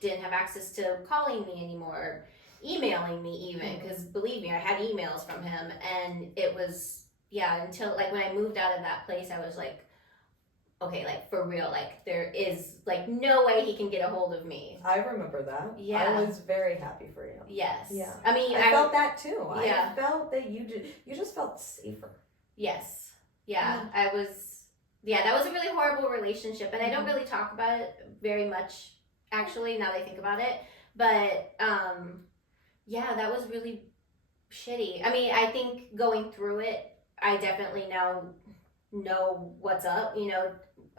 didn't have access to calling me anymore, emailing me even, because believe me, I had emails from him. And it was, until like when I moved out of that place, I was like, okay, like for real, like there is like no way he can get a hold of me. I remember that. Yeah. I was very happy for you. Yes. Yeah. I mean, I felt that too. Yeah. I felt that you just felt safer. Yes. Yeah. That was a really horrible relationship, and I don't really talk about it very much actually now that I think about it. But that was really shitty. I mean, I think going through it, I definitely now know what's up.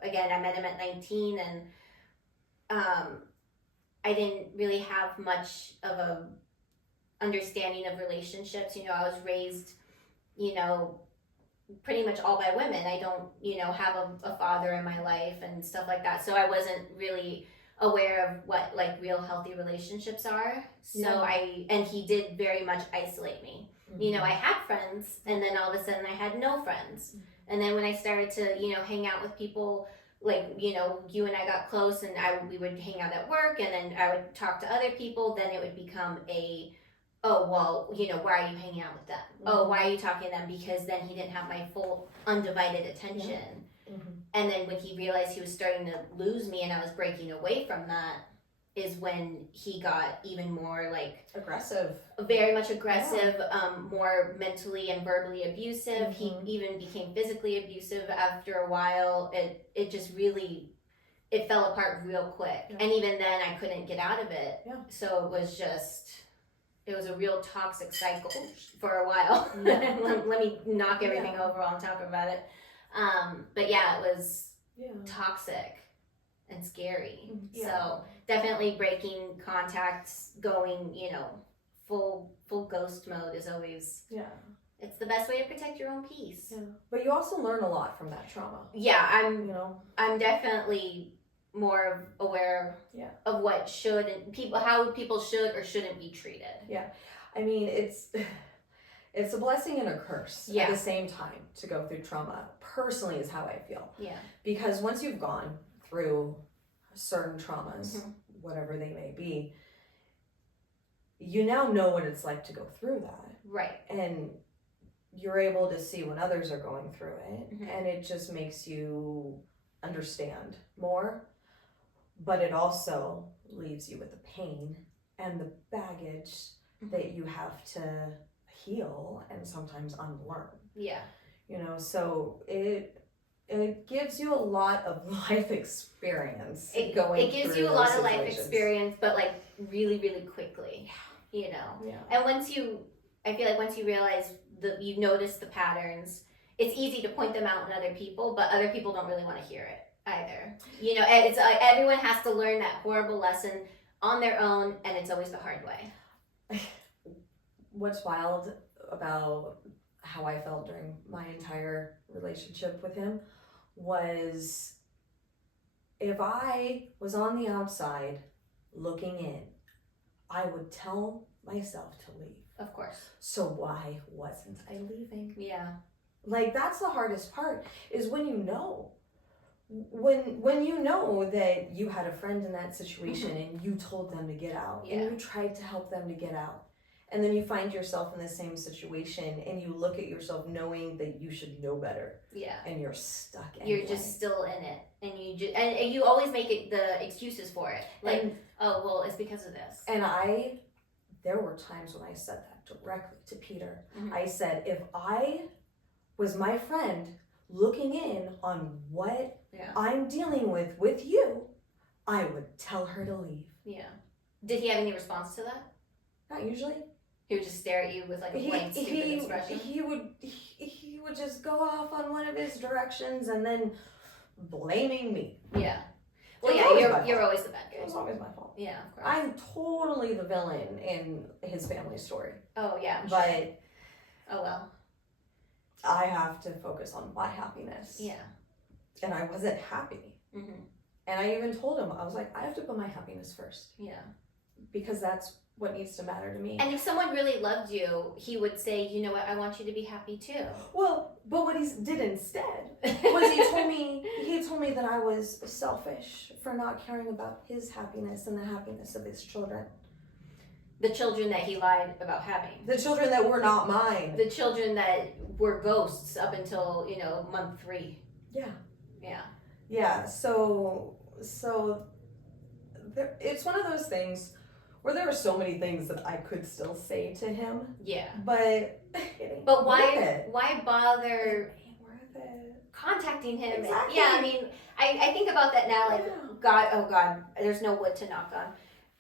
Again, I met him at 19, and I didn't really have much of a understanding of relationships. I was raised, pretty much all by women. I don't, have a father in my life and stuff like that. So I wasn't really aware of what like real healthy relationships are. So and he did very much isolate me. I had friends, and then all of a sudden I had no friends. And then when I started to, hang out with people, like, you and I got close, and we would hang out at work, and then I would talk to other people, then it would become oh, well, why are you hanging out with them? Oh, why are you talking to them? Because then he didn't have my full undivided attention. And then when he realized he was starting to lose me and I was breaking away from that, is when he got even more like aggressive, very much aggressive, more mentally and verbally abusive. He even became physically abusive after a while. It just really, it fell apart real quick. And even then I couldn't get out of it. So it was a real toxic cycle for a while. Let me knock everything over while I'm talking about it. But it was toxic and scary. So definitely breaking contacts, going, full ghost mode is always, it's the best way to protect your own peace. But you also learn a lot from that trauma. I'm definitely more aware of what should and how people should or shouldn't be treated. I mean, it's a blessing and a curse at the same time to go through trauma. Personally is how I feel. Because once you've gone through certain traumas, whatever they may be, you now know what it's like to go through that. Right. And you're able to see when others are going through it, and it just makes you understand more. But it also leaves you with the pain and the baggage that you have to heal and sometimes unlearn. So it gives you a lot of life experience. It gives you a lot of life experience, but like really, really quickly. And once you realize you notice the patterns, it's easy to point them out in other people, but other people don't really want to hear it either. It's like everyone has to learn that horrible lesson on their own, and it's always the hard way. What's wild about how I felt during my entire relationship with him was, if I was on the outside looking in, I would tell myself to leave. Of course. So why wasn't I leaving? Like, that's the hardest part, is when you know. When you know that you had a friend in that situation and you told them to get out and you tried to help them to get out, and then you find yourself in the same situation and you look at yourself knowing that you should know better, and you're stuck anyway. You're just still in it, and you always make it the excuses for it, like, oh well, it's because of this. And there were times when I said that directly to Peter. Mm-hmm. I said, if I was my friend looking in on what I'm dealing with you, I would tell her to leave. Yeah. Did he have any response to that? Not usually. He would just stare at you with like a blank, stupid expression? He would just go off on one of his directions and then blaming me. Yeah. Well, yeah, you're always the bad guy. It was always my fault. Yeah, of course. I'm totally the villain in his family story. Oh, yeah. But sure. Oh, well. I have to focus on my happiness. Yeah. And I wasn't happy. Mm-hmm. And I even told him, I was like, I have to put my happiness first. Yeah. Because that's what needs to matter to me. And if someone really loved you, he would say, you know what, I want you to be happy too. Well, but what he did instead was he told me that I was selfish for not caring about his happiness and the happiness of his children. The children that he lied about having. The children that were not mine. The children that were ghosts up until, month 3. Yeah. Yeah. Yeah, so there, it's one of those things where there are so many things that I could still say to him. Yeah. But why bother contacting him? Exactly. Yeah, I mean, I think about that now, like, God, there's no wood to knock on.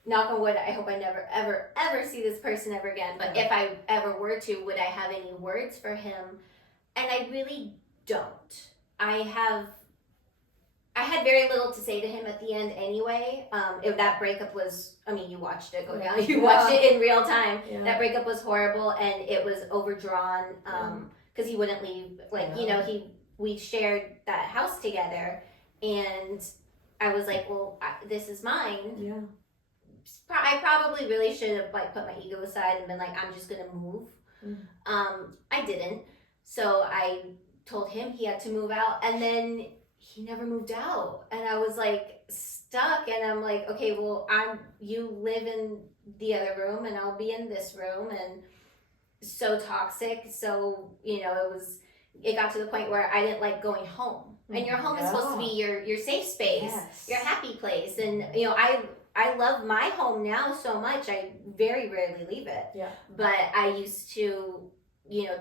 Knock on wood, I hope I never, ever, ever see this person ever again. But if I ever were to, would I have any words for him? And I really don't. I had very little to say to him at the end anyway. That breakup was, you watched it go down. You watched it in real time. Yeah. That breakup was horrible and it was overdrawn because he wouldn't leave. We shared that house together and I was like, well, this is mine. Yeah. I probably really should have put my ego aside and been like, I'm just gonna move. I didn't. So I told him he had to move out and then he never moved out. And I was stuck and I'm like, okay, well, you live in the other room and I'll be in this room, and so toxic. So, it got to the point where I didn't like going home. And your home is supposed to be your safe space, your happy place. And, I love my home now so much. I very rarely leave it. Yeah. But I used to,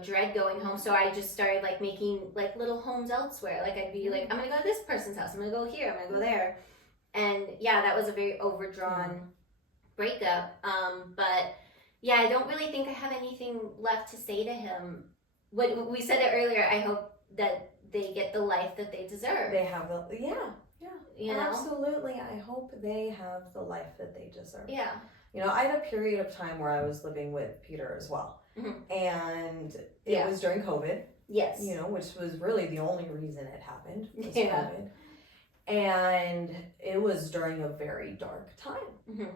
dread going home. So I just started making little homes elsewhere. I'd be I'm going to go to this person's house. I'm going to go here. I'm going to go there. And yeah, that was a very overdrawn breakup. But yeah, I don't really think I have anything left to say to him. What we said it earlier, I hope that they get the life that they deserve. They have absolutely. I hope they have the life that they deserve. Yeah. I had a period of time where I was living with Peter as well. Mm-hmm. And it was during COVID. Yes. Which was really the only reason it happened was COVID. And it was during a very dark time. Mm-hmm.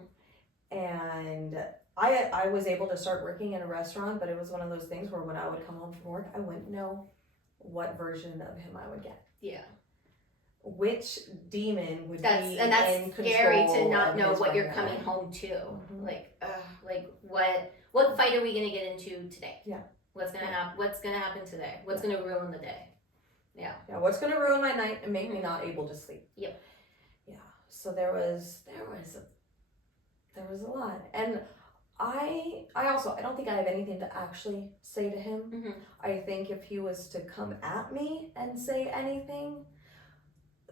And I was able to start working in a restaurant, but it was one of those things where when I would come home from work, I wouldn't know what version of him I would get. Yeah. Which demon would be in that's control scary to not know what you're brain. coming home to. Mm-hmm. What fight are we gonna get into today? Yeah. What's gonna happen? What's gonna happen today? What's gonna ruin the day? Yeah. Yeah. What's gonna ruin my night and make me not able to sleep? Yep. Yeah. So there was a lot, and I don't think I have anything to actually say to him. Mm-hmm. I think if he was to come at me and say anything,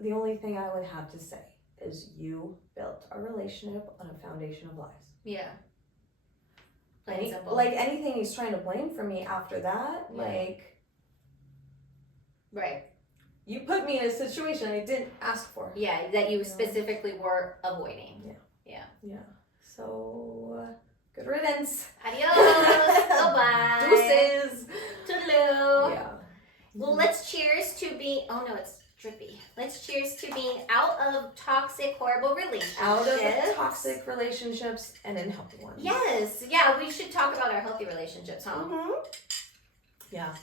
the only thing I would have to say is you built a relationship on a foundation of lies. Yeah. Anything he's trying to blame for me after that, right. You put me in a situation I didn't ask for. Yeah, that you specifically were avoiding. Yeah. Yeah. Yeah. So, good riddance. Adios. Bye-bye. Deuces. Toodaloo. Yeah. Well, let's cheers to being... Oh, no, it's drippy. Let's cheers to being out of toxic, horrible relationships. Out of toxic relationships and in healthy ones. Yes. Yeah, we should talk about our healthy relationships, huh? Mm-hmm. Yeah.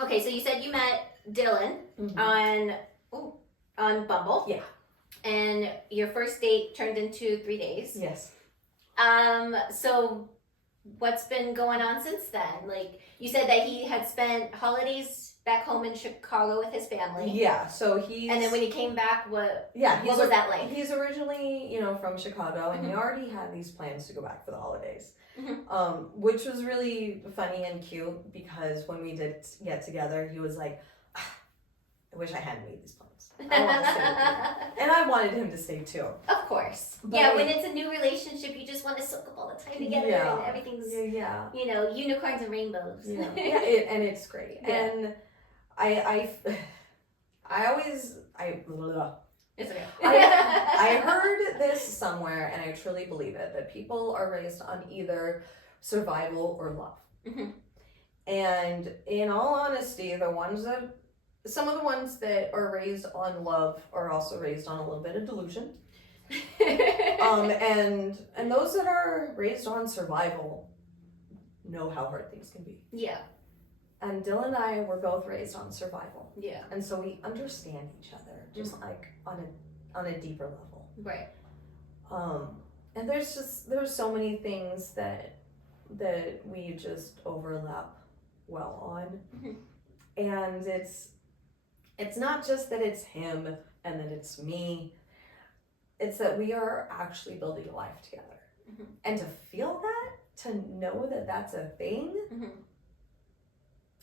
Okay, so you said you met Dylan on Bumble. Yeah. And your first date turned into 3 days. Yes. So what's been going on since then? You said that he had spent holidays back home in Chicago with his family. Yeah, so he's... And then when he came back, what was that like? He's originally, from Chicago, and he already had these plans to go back for the holidays. Which was really funny and cute, because when we did get together, he was like, I wish I hadn't made these plans. I want to stay with you. And I wanted him to stay too. Of course. But when it's a new relationship, you just want to soak up all the time together and everything's, unicorns and rainbows. Yeah, and it's great. Yeah. And it's okay. I heard this somewhere, and I truly believe it, that people are raised on either survival or love. And in all honesty, some of the ones that are raised on love are also raised on a little bit of delusion. And those that are raised on survival know how hard things can be. Yeah. And Dylan and I were both raised on survival. Yeah. And so we understand each other just like on a deeper level. Right. And there's so many things that we just overlap well on. And it's not just that it's him and that it's me. It's that we are actually building a life together. And to feel that, to know that that's a thing,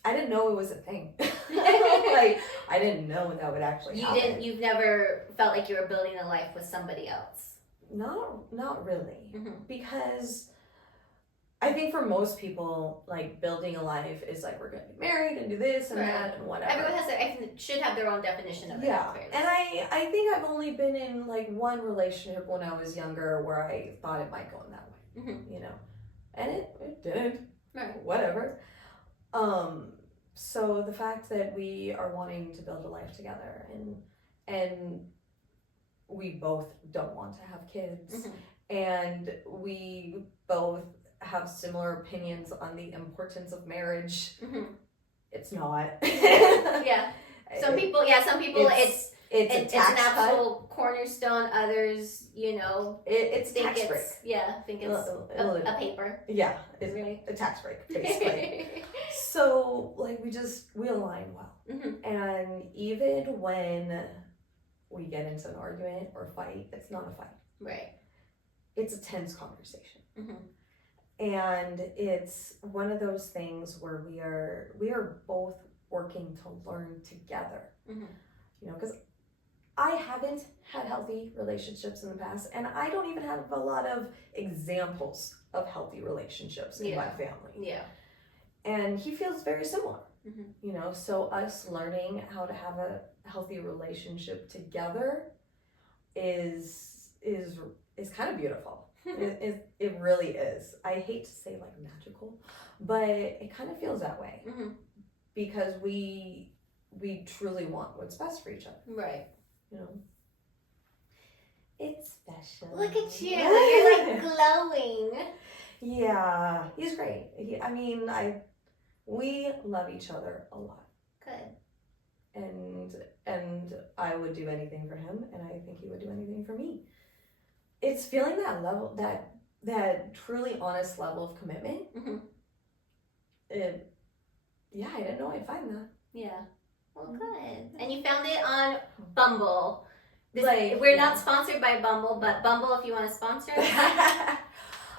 I didn't know it was a thing. Like, I didn't know that would actually happen. You've never felt like you were building a life with somebody else? Not really. Because I think for most people, like, building a life is like, we're going to get married and do this and that and whatever. Everyone should have their own definition of it. Yeah. And I think I've only been in like one relationship when I was younger where I thought it might go in that way, and it didn't. Right. Whatever. So the fact that we are wanting to build a life together and we both don't want to have kids, and we both have similar opinions on the importance of marriage. It's not. Yeah. Some people it's an absolute cornerstone. Others, it's tax break. Yeah, think it's a paper. Yeah, it's a tax break, basically. So, like, we align well. And even when we get into an argument or fight, it's not a fight. Right. It's a tense conversation. And it's one of those things where we are both working to learn together. Because I haven't had healthy relationships in the past, and I don't even have a lot of examples of healthy relationships in my family. Yeah. And he feels very similar. So us learning how to have a healthy relationship together is kind of beautiful. It really is. I hate to say like magical, but it kind of feels that way. Because we truly want what's best for each other. Right. It's special. Look at you. You're like glowing. Yeah, he's great. We love each other a lot. Good. And I would do anything for him, and I think he would do anything for me. It's feeling that level, that truly honest level of commitment. I didn't know I'd find that. Yeah. Well, good. And you found it on Bumble. We're not sponsored by Bumble, but Bumble, if you want to sponsor us.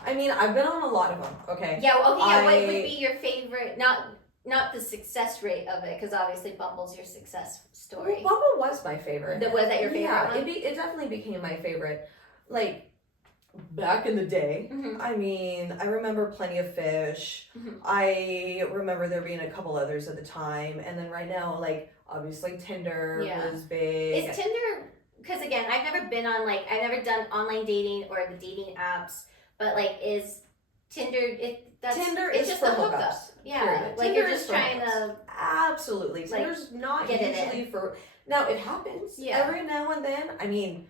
I've been on a lot of them. Okay. Yeah. Okay. Yeah. What would be your favorite? Not the success rate of it, because obviously Bumble's your success story. Well, Bumble was my favorite. Was that your favorite? Yeah. It definitely became my favorite. Like, back in the day, I remember Plenty of Fish. I remember there being a couple others at the time, and then right now, like, obviously Tinder was big. Is Tinder? Because again, I've never done online dating or the dating apps, but like, is Tinder? Tinder it's is just for a hookup. hookups. Yeah, period. like Tinder you're just trying to. Absolutely, Tinder's not usually for. Now it happens every now and then.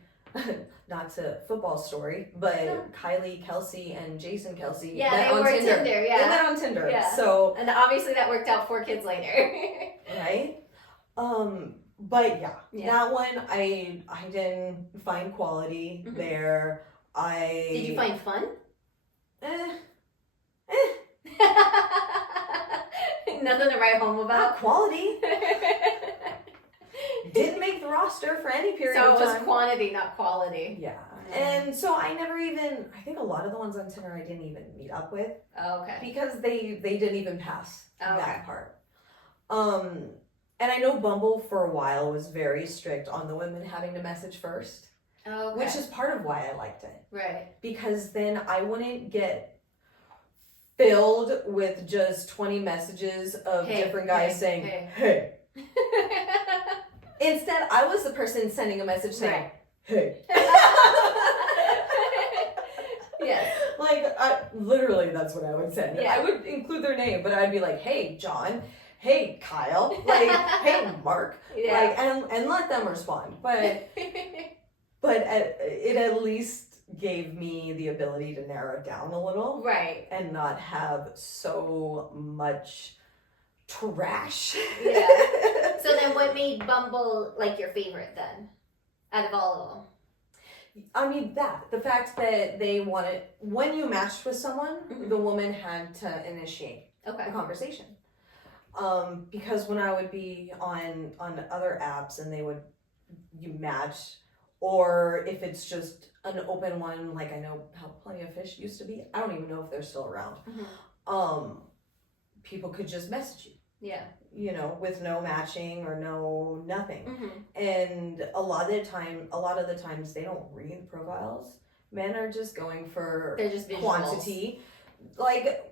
Not to football story, but Kylie Kelsey and Jason Kelsey met on Tinder. They met on Tinder. Yeah. So, and obviously that worked out 4 kids later. Right? But that one I didn't find quality there. Did you find fun? Eh. None something to write home about. Not quality. Didn't make the roster for any period of time. So it was quantity, not quality. Yeah. And so I think a lot of the ones on Tinder I didn't even meet up with. Oh, okay. Because they didn't even pass Okay. that part. And I know Bumble for a while was very strict on the women having to message first. Oh, okay. Which is part of why I liked it. Right. Because then I wouldn't get filled with just 20 messages of different guys saying, hey. Instead, I was the person sending a message saying, hey. Yes. Like, literally, that's what I would send. Yeah. I would include their name, but I'd be like, hey, John. Hey, Kyle. Like, hey, Mark. Yeah. Like, and let them respond. But it at least gave me the ability to narrow it down a little. Right. And not have so much trash. Yeah. So then what made Bumble like your favorite then? Out of all of them? I mean, the fact that they wanted, when you matched with someone, the woman had to initiate the conversation. Because when I would be on other apps and you match, or if it's just an open one, like I know how Plenty of Fish used to be, I don't even know if they're still around. People could just message you. Yeah. You know, with no matching or no nothing. And a lot of the times they don't read profiles. Men are just going for quantity. Like,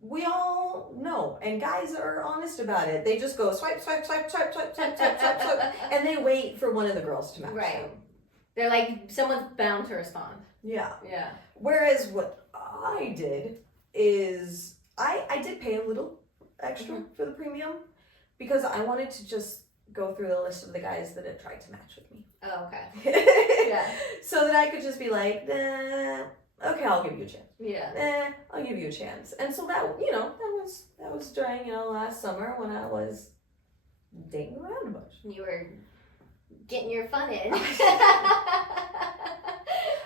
we all know, and guys are honest about it. They just go swipe, swipe, swipe, swipe, swipe, swipe, swipe, swipe, swipe, and they wait for one of the girls to match. Right. They're like, someone's bound to respond. Yeah. Yeah. Whereas what I did is I did pay a little extra for the premium because I wanted to just go through the list of the guys that had tried to match with me. Oh, okay. Yeah. So that I could just be like, nah, okay, I'll give you a chance. Yeah. I'll give you a chance. And so that was during, last summer when I was dating around a bunch. You were getting your fun in.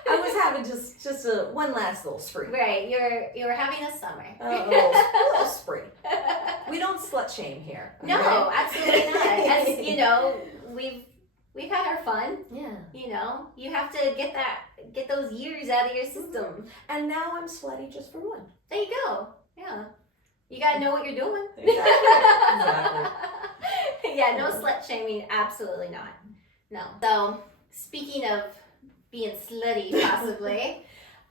I was having just one last little spree. Right. You were having a summer. A little spree. We don't slut shame here. Okay? No, absolutely not. As we've had our fun. Yeah. You have to get those years out of your system. And now I'm slutty just for one. There you go. Yeah. You gotta know what you're doing. Exactly. Yeah, no slut shaming, absolutely not. No. So, speaking of being slutty, possibly,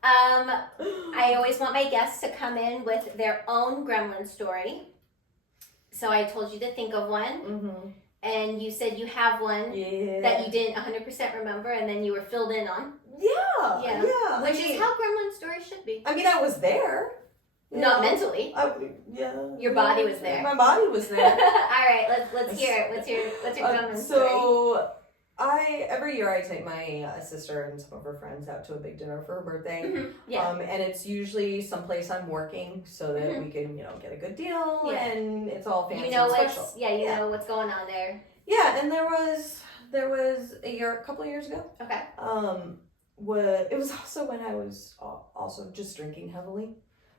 I always want my guests to come in with their own gremlin story. So I told you to think of one, and you said you have one that you didn't 100% remember, and then you were filled in on. Yeah. Which is how gremlin stories should be. I mean, I was there. Not mentally. Your body was there. My body was there. All right, let's hear it. What's your gremlin story? So every year I take my sister and some of her friends out to a big dinner for her birthday. Yeah. And it's usually someplace I'm working so that we can, get a good deal and it's all fancy and special. You know what's going on there. Yeah, and there was a couple of years ago. Okay. It was also when I was also just drinking heavily.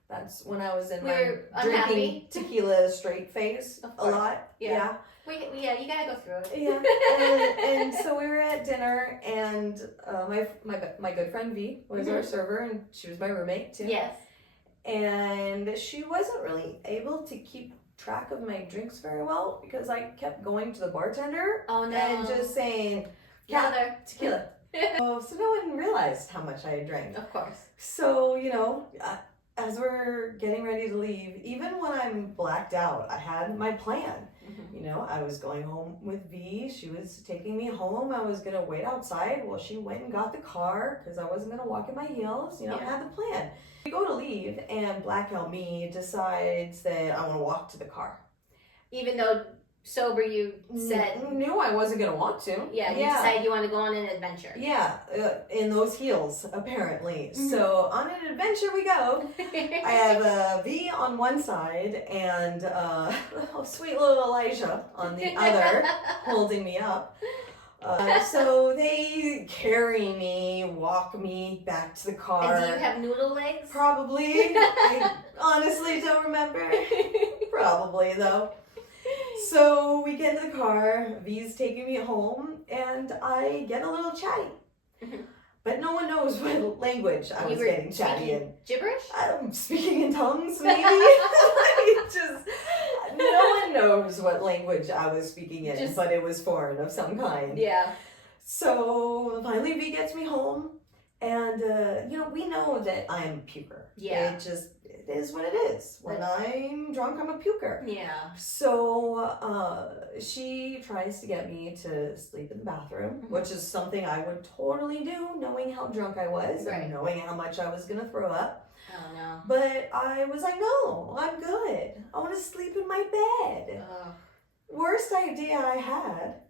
That's when I was in my drinking tequila straight phase a lot. Yeah. You gotta go through it. Yeah. And so we were at dinner, and my good friend V was our server, and she was my roommate too. Yes. And she wasn't really able to keep track of my drinks very well because I kept going to the bartender. Oh no. And just saying, tequila. So no one realized how much I had drank. Of course. So, as we're getting ready to leave, even when I'm blacked out, I had my plan. I was going home with V. She was taking me home. I was going to wait outside while she went and got the car because I wasn't going to walk in my heels. I had the plan. We go to leave, and blackout me decides that I want to walk to the car. Even though sober you said... Knew I wasn't going to want to. Yeah, you decided you want to go on an adventure. Yeah, in those heels, apparently. So on an adventure we go. I have a V on one side and sweet little Elijah on the other, holding me up. So they carry me, walk me back to the car. And do you have noodle legs? Probably. I honestly don't remember. Probably. probably though. So we get in the car, V's taking me home, and I get a little chatty. But no one knows what language I was getting chatty in. Gibberish? I'm speaking in tongues, maybe. No one knows what language I was speaking in, but it was foreign of some kind. Yeah. So finally V gets me home, and we know that I'm a puker. Yeah. It is what it is. When I'm drunk, I'm a puker. Yeah. So she tries to get me to sleep in the bathroom, which is something I would totally do, knowing how drunk I was and knowing how much I was gonna throw up. Oh no. But I was like, no, I'm good. I want to sleep in my bed. Worst idea I had.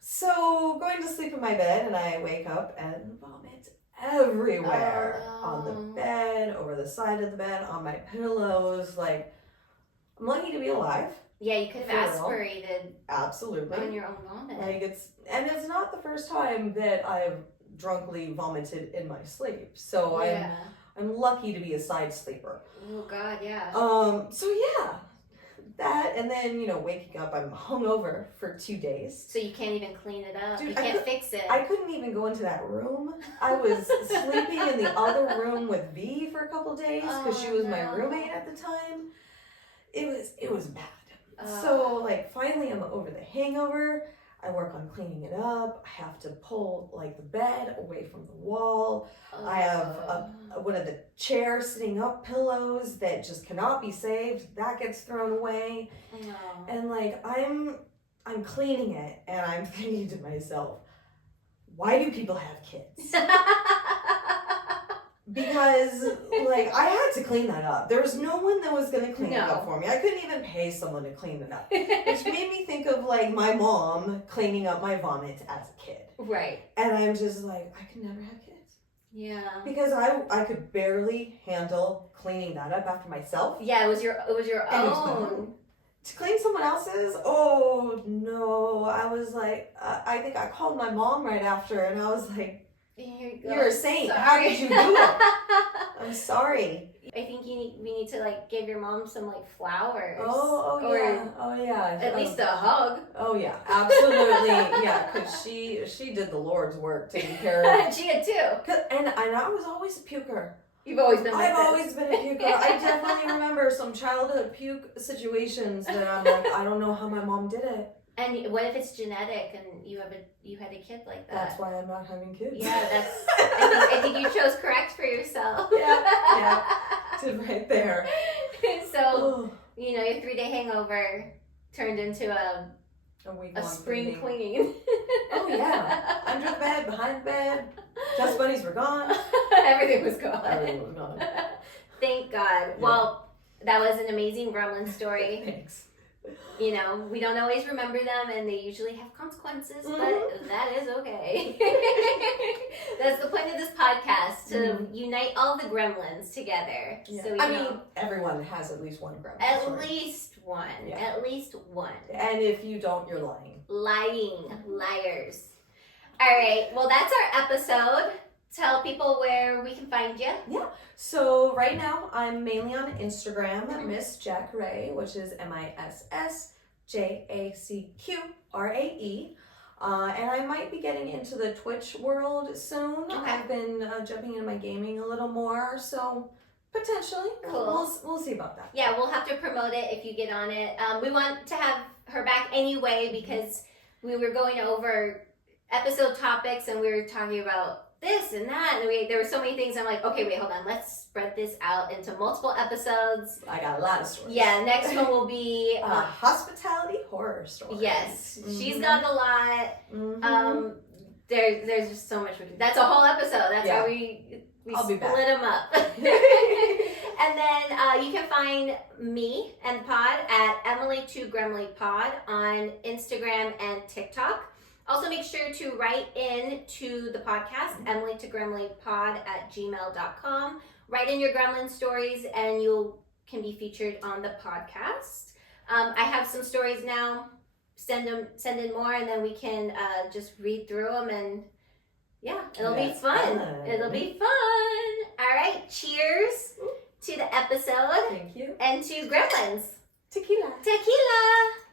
So going to sleep in my bed, and I wake up and vomit everywhere. On the bed, over the side of the bed, on my pillows. Like, I'm lucky to be alive. Yeah, you could have aspirated. Absolutely. On your own vomit. Like, it's not the first time that I've drunkly vomited in my sleep. So I'm lucky to be a side sleeper. Oh God, yeah. So yeah. That, and then, waking up, I'm hungover for 2 days. So you can't even clean it up. Dude, you can't fix it. I couldn't even go into that room. I was sleeping in the other room with V for a couple days because she was my roommate at the time. It was bad. So finally I'm over the hangover. I work on cleaning it up. I have to pull the bed away from the wall. I have one of the chairs sitting up pillows that just cannot be saved. That gets thrown away. And I'm cleaning it, and I'm thinking to myself, why do people have kids? Because I had to clean that up. There was no one that was going to clean it up for me. I couldn't even pay someone to clean it up. Which made me think of my mom cleaning up my vomit as a kid. Right. And I'm just I could never have kids. Yeah. Because I could barely handle cleaning that up after myself. Yeah, it was your own. To clean someone else's? Oh no. I was I think I called my mom right after, and I was like, you're a saint. Sorry. How did you do it? I'm sorry. I think we need to give your mom some flowers. Oh yeah. At least a hug. Oh yeah, absolutely. Yeah, because she did the Lord's work taking care of. She had too. And I was always a puker. You've always been. I've always been a puker. I definitely remember some childhood puke situations that I'm I don't know how my mom did it. And what if it's genetic and you had a kid like that? That's why I'm not having kids. Yeah, I think you chose correct for yourself. Yeah. Did right there. So, your 3-day hangover turned into a spring cleaning. Oh yeah. Under the bed, behind the bed. Dust bunnies were gone. Everything was gone. Everything was gone. Thank God. Yeah. Well, that was an amazing gremlin story. Thanks. We don't always remember them, and they usually have consequences, but that is okay. That's the point of this podcast, to unite all the gremlins together. Yeah. So everyone has at least one gremlin. At least one. Yeah. At least one. And if you don't, you're lying. Liars. All right, well, that's our episode. Tell people where we can find you. Yeah. So right now I'm mainly on Instagram, Miss Jack Ray, which is MissJackRae. And I might be getting into the Twitch world soon. Okay. I've been jumping into my gaming a little more, so potentially. Cool. We'll see about that. Yeah, we'll have to promote it if you get on it. We want to have her back anyway because we were going over episode topics and we were talking about this and that, and there were so many things. I'm like, okay, wait, hold on, let's spread this out into multiple episodes. I got a lot of stories. Yeah, next one will be hospitality horror stories. Yes, she's got a lot. There's just so much. That's a whole episode. That's why we split them up. And then you can find me and the pod at Emily2GremlyPod on Instagram and TikTok. Also, make sure to write in to the podcast, Emily2GremlyPod@gmail.com. Write in your gremlin stories, and you can be featured on the podcast. I have some stories now. Send in more, and then we can just read through them, and it'll be fun. It'll be fun. All right, cheers to the episode. Thank you. And to gremlins. Tequila. Tequila.